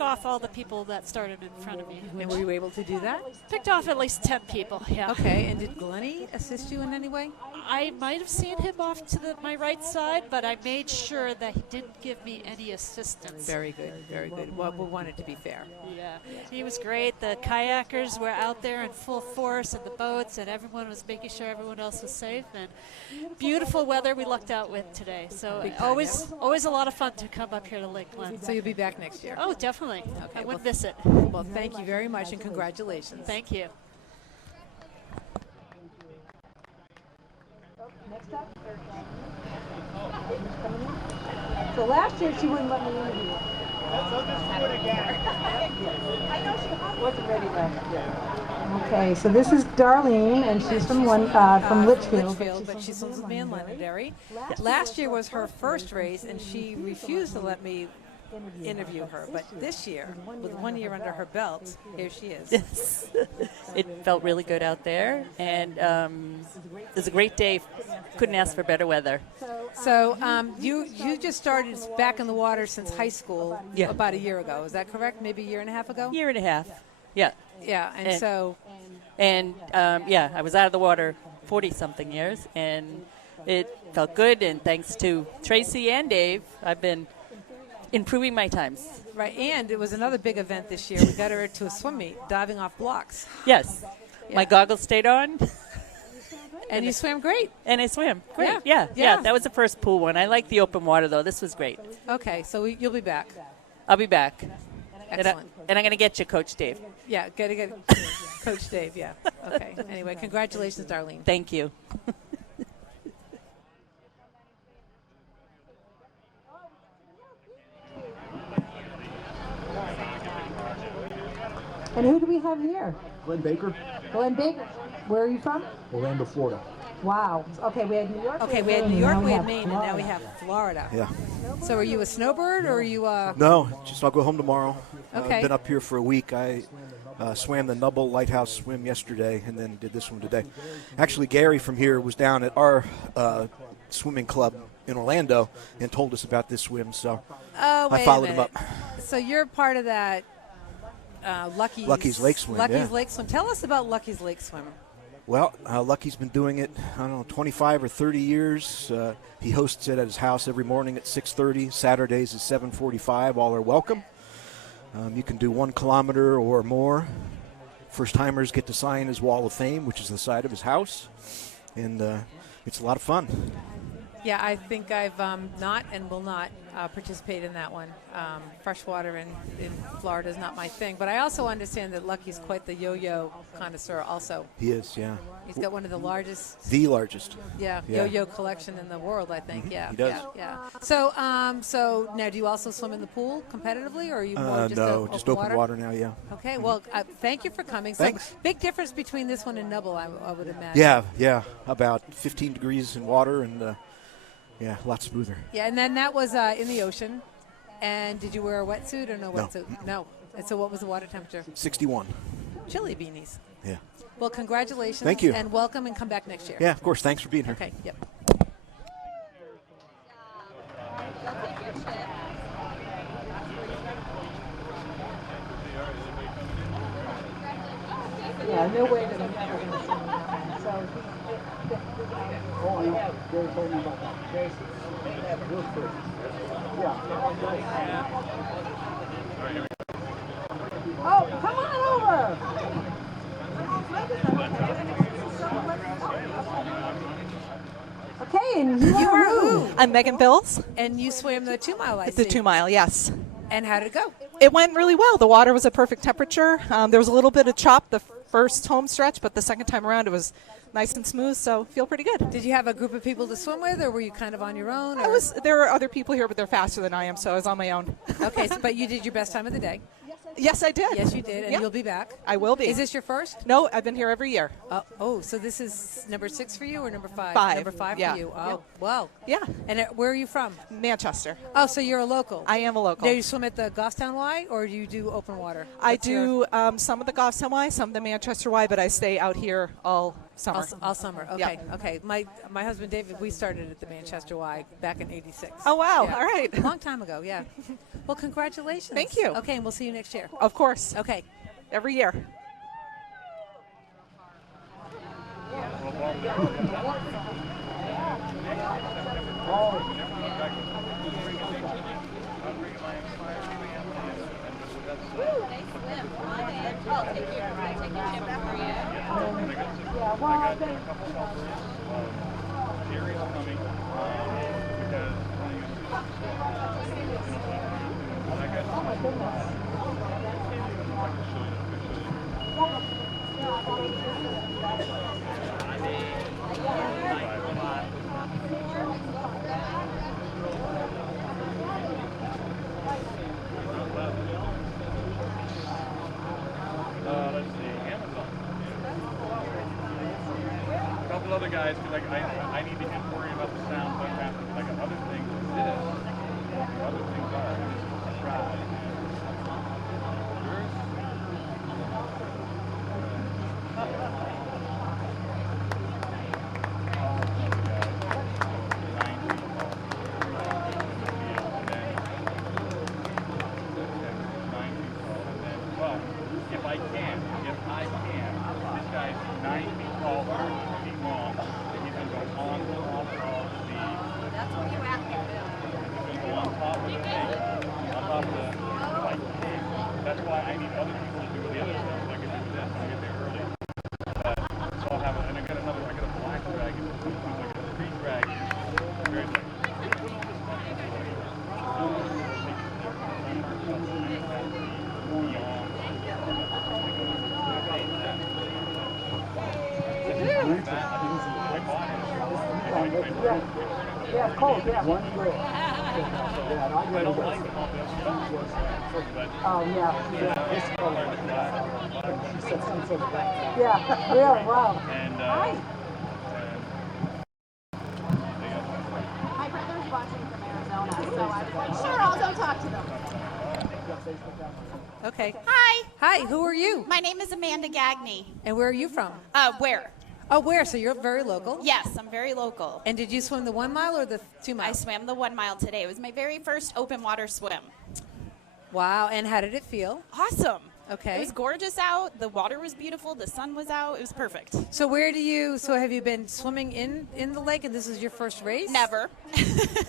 off all the people that started in front of me. And were you able to do that? Picked off at least 10 people, yeah. Okay, and did Glenny assist you in any way? I might have seen him off to my right side, but I made sure that he didn't give me any assistance. Very good, very good. Well, we wanted to be fair. Yeah, he was great. The kayakers were out there in full force, and the boats, and everyone was making sure everyone else was safe. And beautiful weather we lucked out with today. So Big time, always a lot of fun to come up here to Lake Glen. So you'll be back next year? Oh, definitely. Okay, I would well, visit. Well, thank you very much, and congratulations. Thank you. Next up. So last year she wouldn't let me interview her. I'll just do it again. I know she wasn't ready last year. Okay, so this is Darlene, and she's from Litchfield. But she's from Van Londonderry. Last year was her first race, and she refused to let me interview her. But this year, with 1 year under her belt, here she is. Yes. It felt really good out there, and it was a great day. Couldn't ask for better weather. So you just started back in the water since high school about a year ago. Is that correct? Maybe a year and a half ago? Year and a half. Yeah. Yeah, and so... And, I was out of the water 40-something years, and it felt good, and thanks to Tracy and Dave, I've been improving my times. Right, and it was another big event this year. We got her to a swim meet, diving off blocks. Yes. Yeah. My goggles stayed on. And you swam great. And I swam. Great. Yeah. Yeah. That was the first pool one. I like the open water, though. This was great. Okay, so you'll be back. I'll be back. Excellent. And I'm going to get you, Coach Dave. Yeah, good. Coach Dave, yeah. Okay. Anyway, congratulations, Darlene. Thank you. And who do we have here? Glen Baker, Glen Baker. Where are you from? Orlando, Florida. Wow. Okay, we had New York. Okay, we had New York, we had Maine, and now we have Florida. Yeah. So are you a snowbird, or are you No, just I'll go home tomorrow. Okay. Been up here for a week. I swam the Nubble Lighthouse swim yesterday and then did this one today. Actually, Gary from here was down at our swimming club in Orlando and told us about this swim, so I followed him up. So you're part of that Lucky's Lake Swim, Lucky's yeah. Lake Swim. Tell us about Lucky's Lake Swim. Well, Lucky's been doing it, I don't know, 25 or 30 years. He hosts it at his house every morning at 6:30. Saturdays at 7:45. All are welcome. You can do 1 kilometer or more. First-timers get to sign his Wall of Fame, which is the side of his house. And it's a lot of fun. Yeah, I think I've not and will not participate in that one. Freshwater in Florida is not my thing. But I also understand that Lucky's quite the yo-yo connoisseur also. He is, yeah. He's got one of the largest. The largest. Yeah, yo-yo collection in the world, I think. Yeah, he does. Yeah. So now, do you also swim in the pool competitively, or are you more just no, just open water now, yeah. Okay, well, thank you for coming. Thanks. So big difference between this one and Nubble, I would imagine. Yeah. About 15 degrees in water and, yeah, a lot smoother. Yeah, and then that was in the ocean. And did you wear a wetsuit or no wetsuit? No. And so what was the water temperature? 61. Chilly beanies. Yeah. Well, congratulations. Thank you. And welcome, and come back next year. Yeah, of course. Thanks for being here. Okay, yep. Yeah, no way that I'm never going to see him. So Oh, I know. Gary told me about that. oh, come on over. Okay, and you are who? I'm Megan Bills. And you swam the 2 mile, I The see. 2 mile, yes. And how did it go? It went really well. The water was a perfect temperature. There was a little bit of chop the first home stretch, but the second time around it was nice and smooth, so feel pretty good. Did you have a group of people to swim with, or were you kind of on your own? Or? There were other people here, but they're faster than I am, so I was on my own. Okay, but you did your best time of the day. Yes, I did. Yes, you did, and Yeah. you'll be back. I will be. Is this your first? No, I've been here every year. So this is number 6 for you, or number 5? 5. Number 5 Yeah. for you. Oh, Yeah. well. Yeah. And where are you from? Manchester. Oh, so you're a local. I am a local. Do you swim at the Goffstown Y, or do you do open water? I What's do some of the Goffstown Y, some of the Manchester Y, but I stay out here all summer. All summer. Okay. Okay. My husband David, we started at the Manchester Y back in '86. Oh, wow. Yeah. All right. A long time ago. Yeah. Well, congratulations. Thank you. Okay, and we'll see you next year. Of course. Okay. Every year. Let's see, Amazon. A couple other guys, because I need to worry about the sound, but I got other things than this. Other things are try. If I can, this guy's 9 feet tall, 30 feet long, and he's going to go on top of the... That's what you have to do. He's going to go on top of the thing, on top of the, like, that's why I need other people to do the other stuff, so I can do this, I get there early. Yeah, it's cold, yeah. One girl. I don't like all this, but Oh, yeah. this color, She said some sort of that. Yeah, really, wow. and Hi. My brother's watching from Arizona, so I was like, sure, I'll go talk to them. Okay. Hi. Hi, who are you? My name is Amanda Gagney. And where are you from? Where? Oh, where? So you're very local? Yes, I'm very local. And did you swim the 1 mile or the 2 mile? I swam the 1 mile today. It was my very first open water swim. Wow, and how did it feel? Awesome. Okay. It was gorgeous out. The water was beautiful. The sun was out. It was perfect. So have you been swimming in the lake and this is your first race? Never.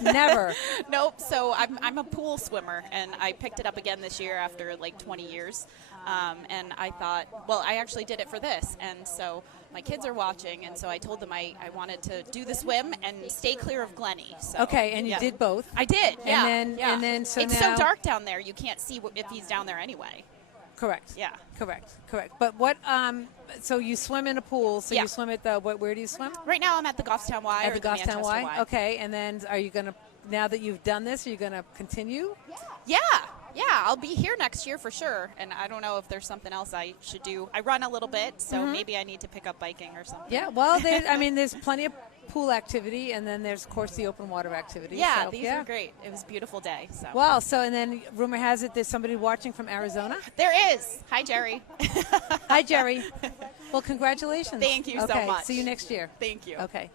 Never. Nope. So I'm a pool swimmer, and I picked it up again this year after like 20 years. And I thought, well, I actually did it for this. And so my kids are watching, and so I told them I wanted to do the swim and stay clear of Glenny. So, Okay, and you did both? I did, yeah. And then so it's now, so dark down there, you can't see if he's down there anyway. Correct. Yeah. Correct. But what, so you swim in a pool, so Yeah. you swim at the, where do you swim? Right now I'm at the Goffstown Y. At or the Goffstown Manchester Y? Okay, and then are you going to, now that you've done this, are you going to continue? Yeah, I'll be here next year for sure. And I don't know if there's something else I should do. I run a little bit, so maybe I need to pick up biking or something. Yeah, well, there's plenty of pool activity, and then there's, of course, the open water activity. Yeah, so, these are great. It was a beautiful day. So. Wow, so and then rumor has it there's somebody watching from Arizona? There is. Hi, Jerry. Hi, Jerry. Well, congratulations. Thank you so Okay, much. see you next year. Thank you. Okay.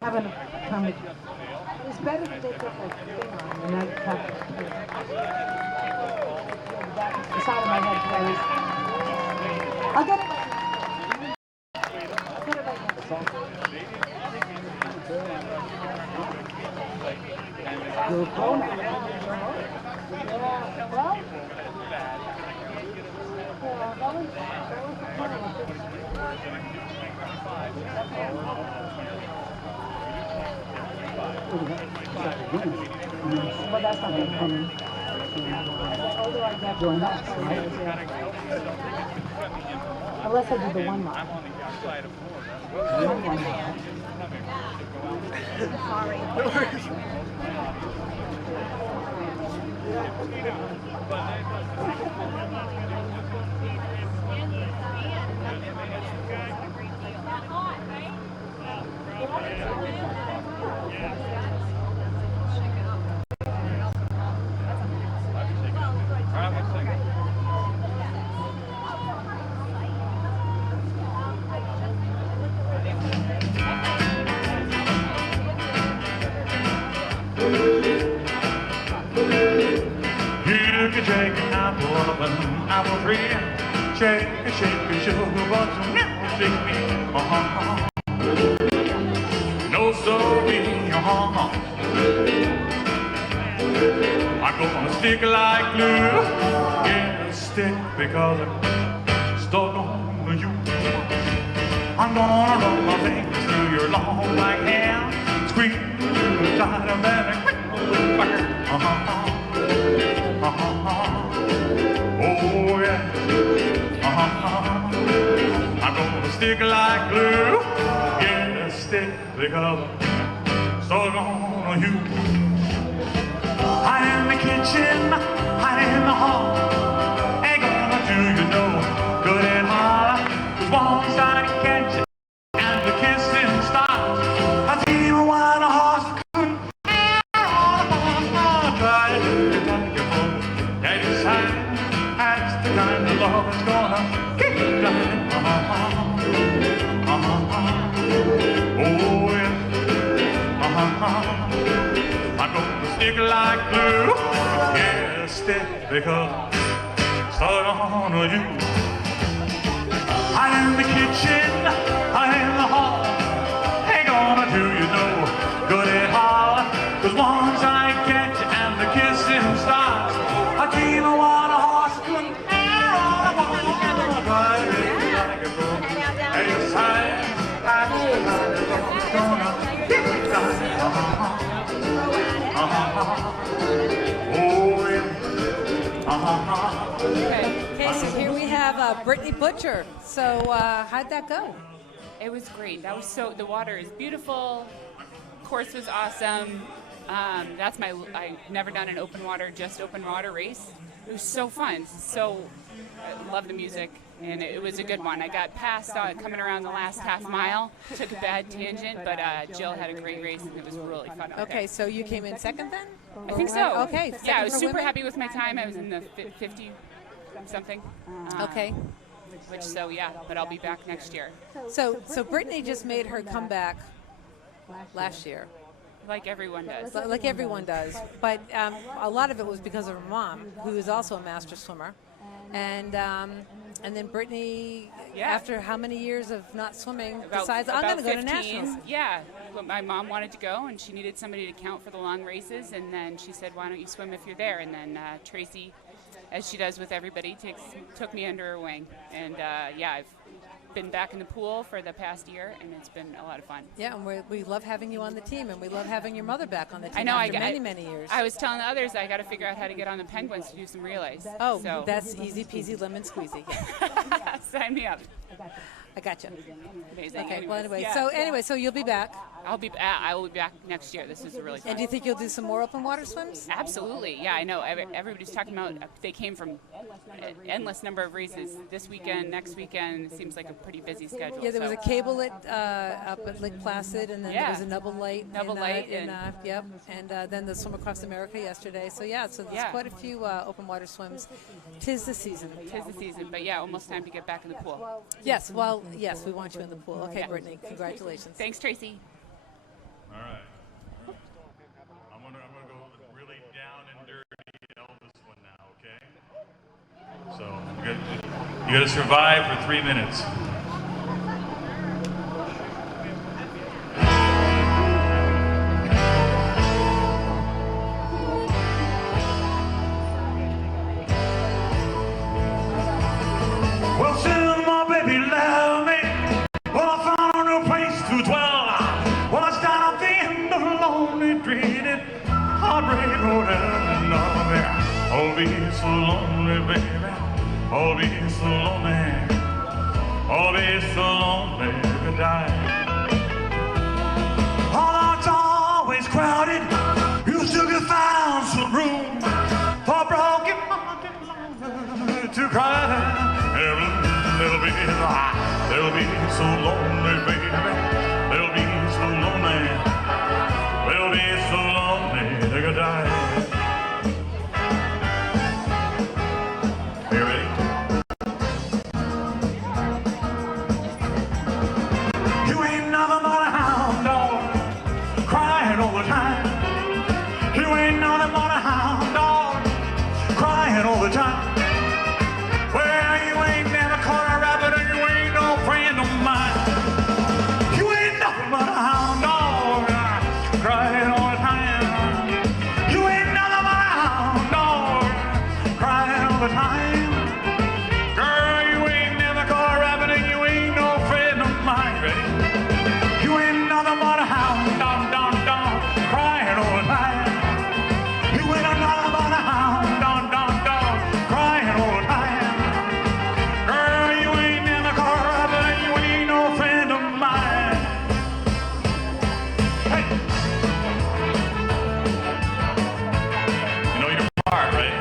Having a comment. It's better to take up a thing on and not have the side of my head closed. I'll get it. I'll get it right now. You're a pro now. Yeah, well. Yeah, that was but that's not going to come in. The older I get, join us, right? Unless I do the 1 mile. One mile. You can shake an apple up an apple tree. Shake a sugar, but you'll never shake me. No, sorry, I'm gonna stick like glue. Yeah, stick because I'm stuck on you. I'm gonna run my fingers through your long black hair. Squeeze you tight and then quick. Oh yeah. I'm gonna stick like glue. Yeah, stick because I'm stuck on you. Hide in the kitchen, hide in the hall. Ain't gonna do you no good at all. 'Cause once I catch you and the kissing starts, I feel what a horse couldn't try to do it like you for daddy's side. That's the kind of love that's gonna keep you driving. Oh yeah. I'm gonna stick like glue. Yeah, stick because I'm stuck on you. I'm in the kitchen, I'm in the hall. Ain't gonna do you no good at all. 'Cause once I catch you and the kissing starts, I tell you what a horse couldn't ever like a Okay, so here we have Brittany Butcher. So how'd that go? It was great. That was the water is beautiful. Course was awesome. I've never done an open water race. It was so fun. I love the music, and it was a good one. I got passed coming around the last half mile. Took a bad tangent, but Jill had a great race, and it was really fun. Okay, so you came in second then? I think so. Okay. Yeah, I was super happy with my time. I was in the 50 something. Okay. But I'll be back next year. So Brittany just made her comeback last year. Like everyone does. Like everyone does. But a lot of it was because of her mom, who is also a master swimmer. And then Brittany, after how many years of not swimming, decides, I'm going to go to nationals. Yeah. My mom wanted to go, and she needed somebody to count for the long races. And then she said, why don't you swim if you're there? And then Tracy, as she does with everybody, took me under her wing. And, I've been back in the pool for the past year, and it's been a lot of fun. Yeah, and we love having you on the team, and we love having your mother back on the team. I know, after many years. I was telling the others I got to figure out how to get on the Penguins to do some relays. Oh, so. That's easy peasy lemon squeezy. Sign me up. I got you. Amazing. Okay. Anyways, well, anyway, so you'll be back. I will be back next year. This is really fun. And do you think you'll do some more open water swims? Absolutely. Yeah, I know. Everybody's talking about they came from an endless number of races this weekend, next weekend. It seems like a pretty busy schedule. Yeah, there was a cable lit up at Lake Placid, and then there was a double light. And then the Swim Across America yesterday. So so there's quite a few open water swims. Tis the season. But almost time to get back in the pool. Yes. Well, yes, we want you in the pool. Okay, Brittany, congratulations. Thanks, Tracy. All right. I'm gonna go really down and dirty Elvis one now, okay? So you gotta survive for 3 minutes. Well, still my baby love me. Well, I found a new place to dwell. Well, I stand at the end of a lonely, dreaded, heartbreak road, and I'll be so lonely, baby. I'll be so lonely. I'll be so lonely to die. Oh, it's always crowded. You still can find some room for broken hearted to cry. They'll be so lonely, baby. They'll be so lonely. They'll be so lonely they could die. Are you ready? You ain't nothing but a hound dog, crying all the time. You ain't nothing but a hound dog, crying all the time. Well, you ain't never caught a rabbit, and you ain't no friend of mine. You ain't nothing but a hound dog, crying all the time. You ain't nothing but a hound dog, crying all the time. Girl, you ain't never caught a rabbit, and you ain't no friend of mine. Ready? You ain't nothing but a hound dog, crying all the time. You ain't nothing but a hound dog, crying all the time. Girl, you ain't never caught a rabbit, and you ain't no friend of mine. Hey! You know your part, right?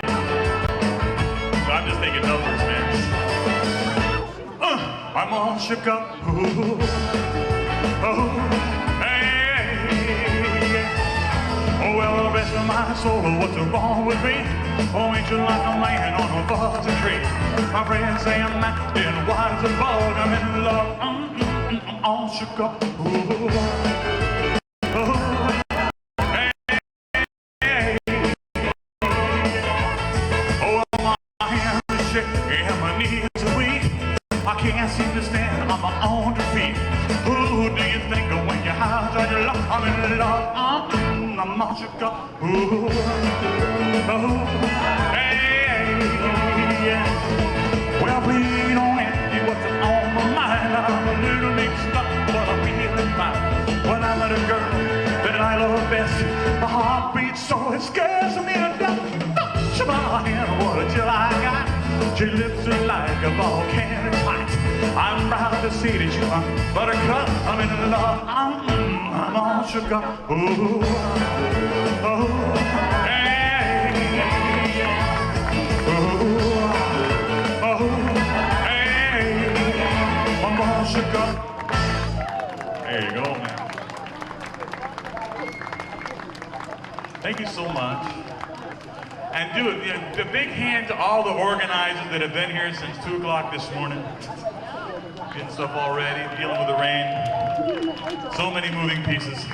So I'm just thinking numbers, man. I'm all shook up. Ooh. Oh, hey. Oh, well, rest of my soul, what's wrong with me? Oh, ain't you like a man on a buzzing tree? My friends say I'm acting wise as a bug. I'm in love. I'm all shook up. Ooh. Oh, hey, hey. Oh, my hands are shaking and my knees are weak. I can't seem to stand on my own feet. Who do you think of when your eyes are your love? I'm in love. I'm all shook up. Ooh. Oh, hey, yeah. Well, please don't ask me what's on my mind. a volcanic hot. I'm proud to say that you are buttercup. I'm in love. I'm all shook up. Ooh, oh, hey, ooh, oh, hey, I'm all shook up. There you go, man. Thank you so much. And do it. A big hand to all the organizers that have been here since 2 o'clock this morning. Getting stuff all ready, dealing with the rain. So many moving pieces.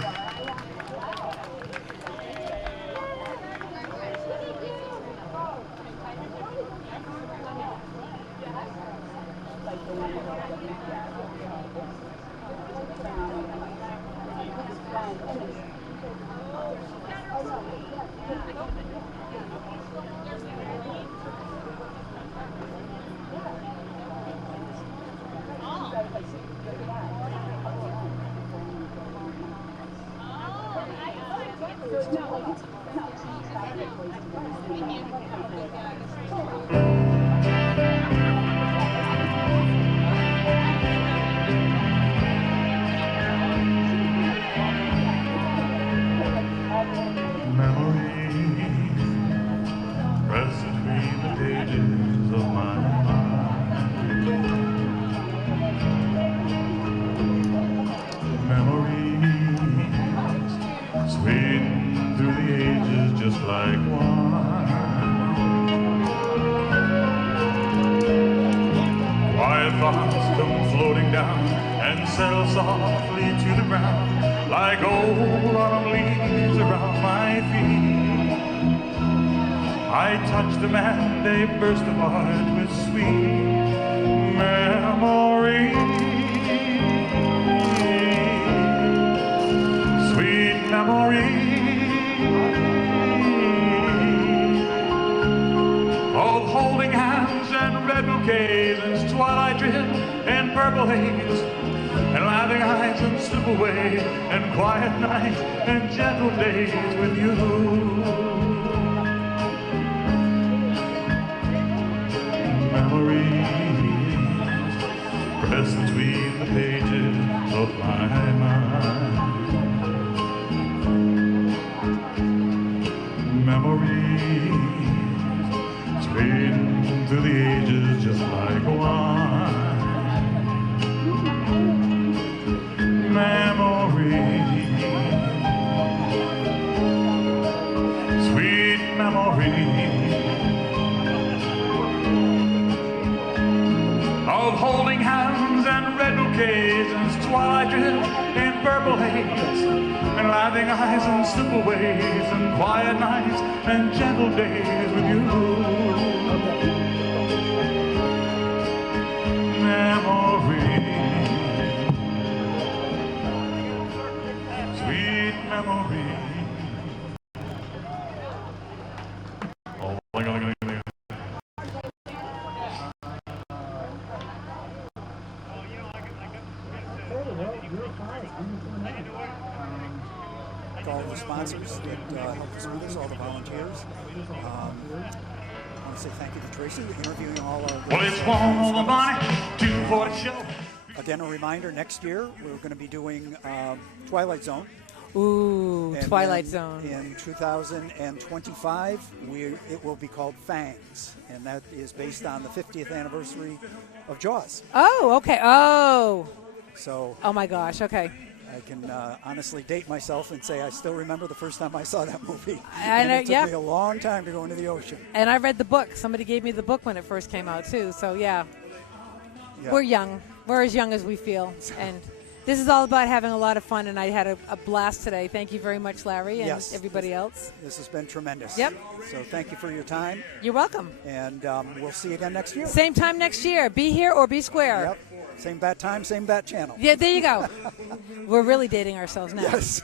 Settle softly to the ground like old autumn leaves around my feet. I touch them and they burst apart with sweet memories. Sweet memories of holding hands and red bouquets and twilight drift and purple haze. And laughing eyes and slip away, and quiet nights and gentle days with you. Memories pressed between the pages of my mind. Memories spin through the ages just like wine. Memories, sweet memories of holding hands and red bouquets and twilight drift in purple haze and laughing eyes and slip-aways and quiet nights and gentle days with you. Memories. Memory. Oh, to all the sponsors that helped us with this, all the volunteers. I want to say thank you to Tracy interviewing all our. Well, it's one the money, 2 for the show. Again, a reminder: next year we're going to be doing Twilight Zone. Ooh, And Twilight then Zone. In 2025, it will be called Fangs, and that is based on the 50th anniversary of Jaws. Oh, okay. Oh. So. Oh my gosh. Okay. I can honestly date myself and say I still remember the first time I saw that movie. And it took yeah. me a long time to go into the ocean. And I read the book. Somebody gave me the book when it first came out too. So yeah. We're young. We're as young as we feel. And this is all about having a lot of fun, and I had a blast today. Thank you very much, Larry, and everybody else. This has been tremendous. Yep. So thank you for your time. You're welcome. And we'll see you again next year. Same time next year. Be here or be square. Yep. Same bat time, same bat channel. Yeah, there you go. We're really dating ourselves now. Yes.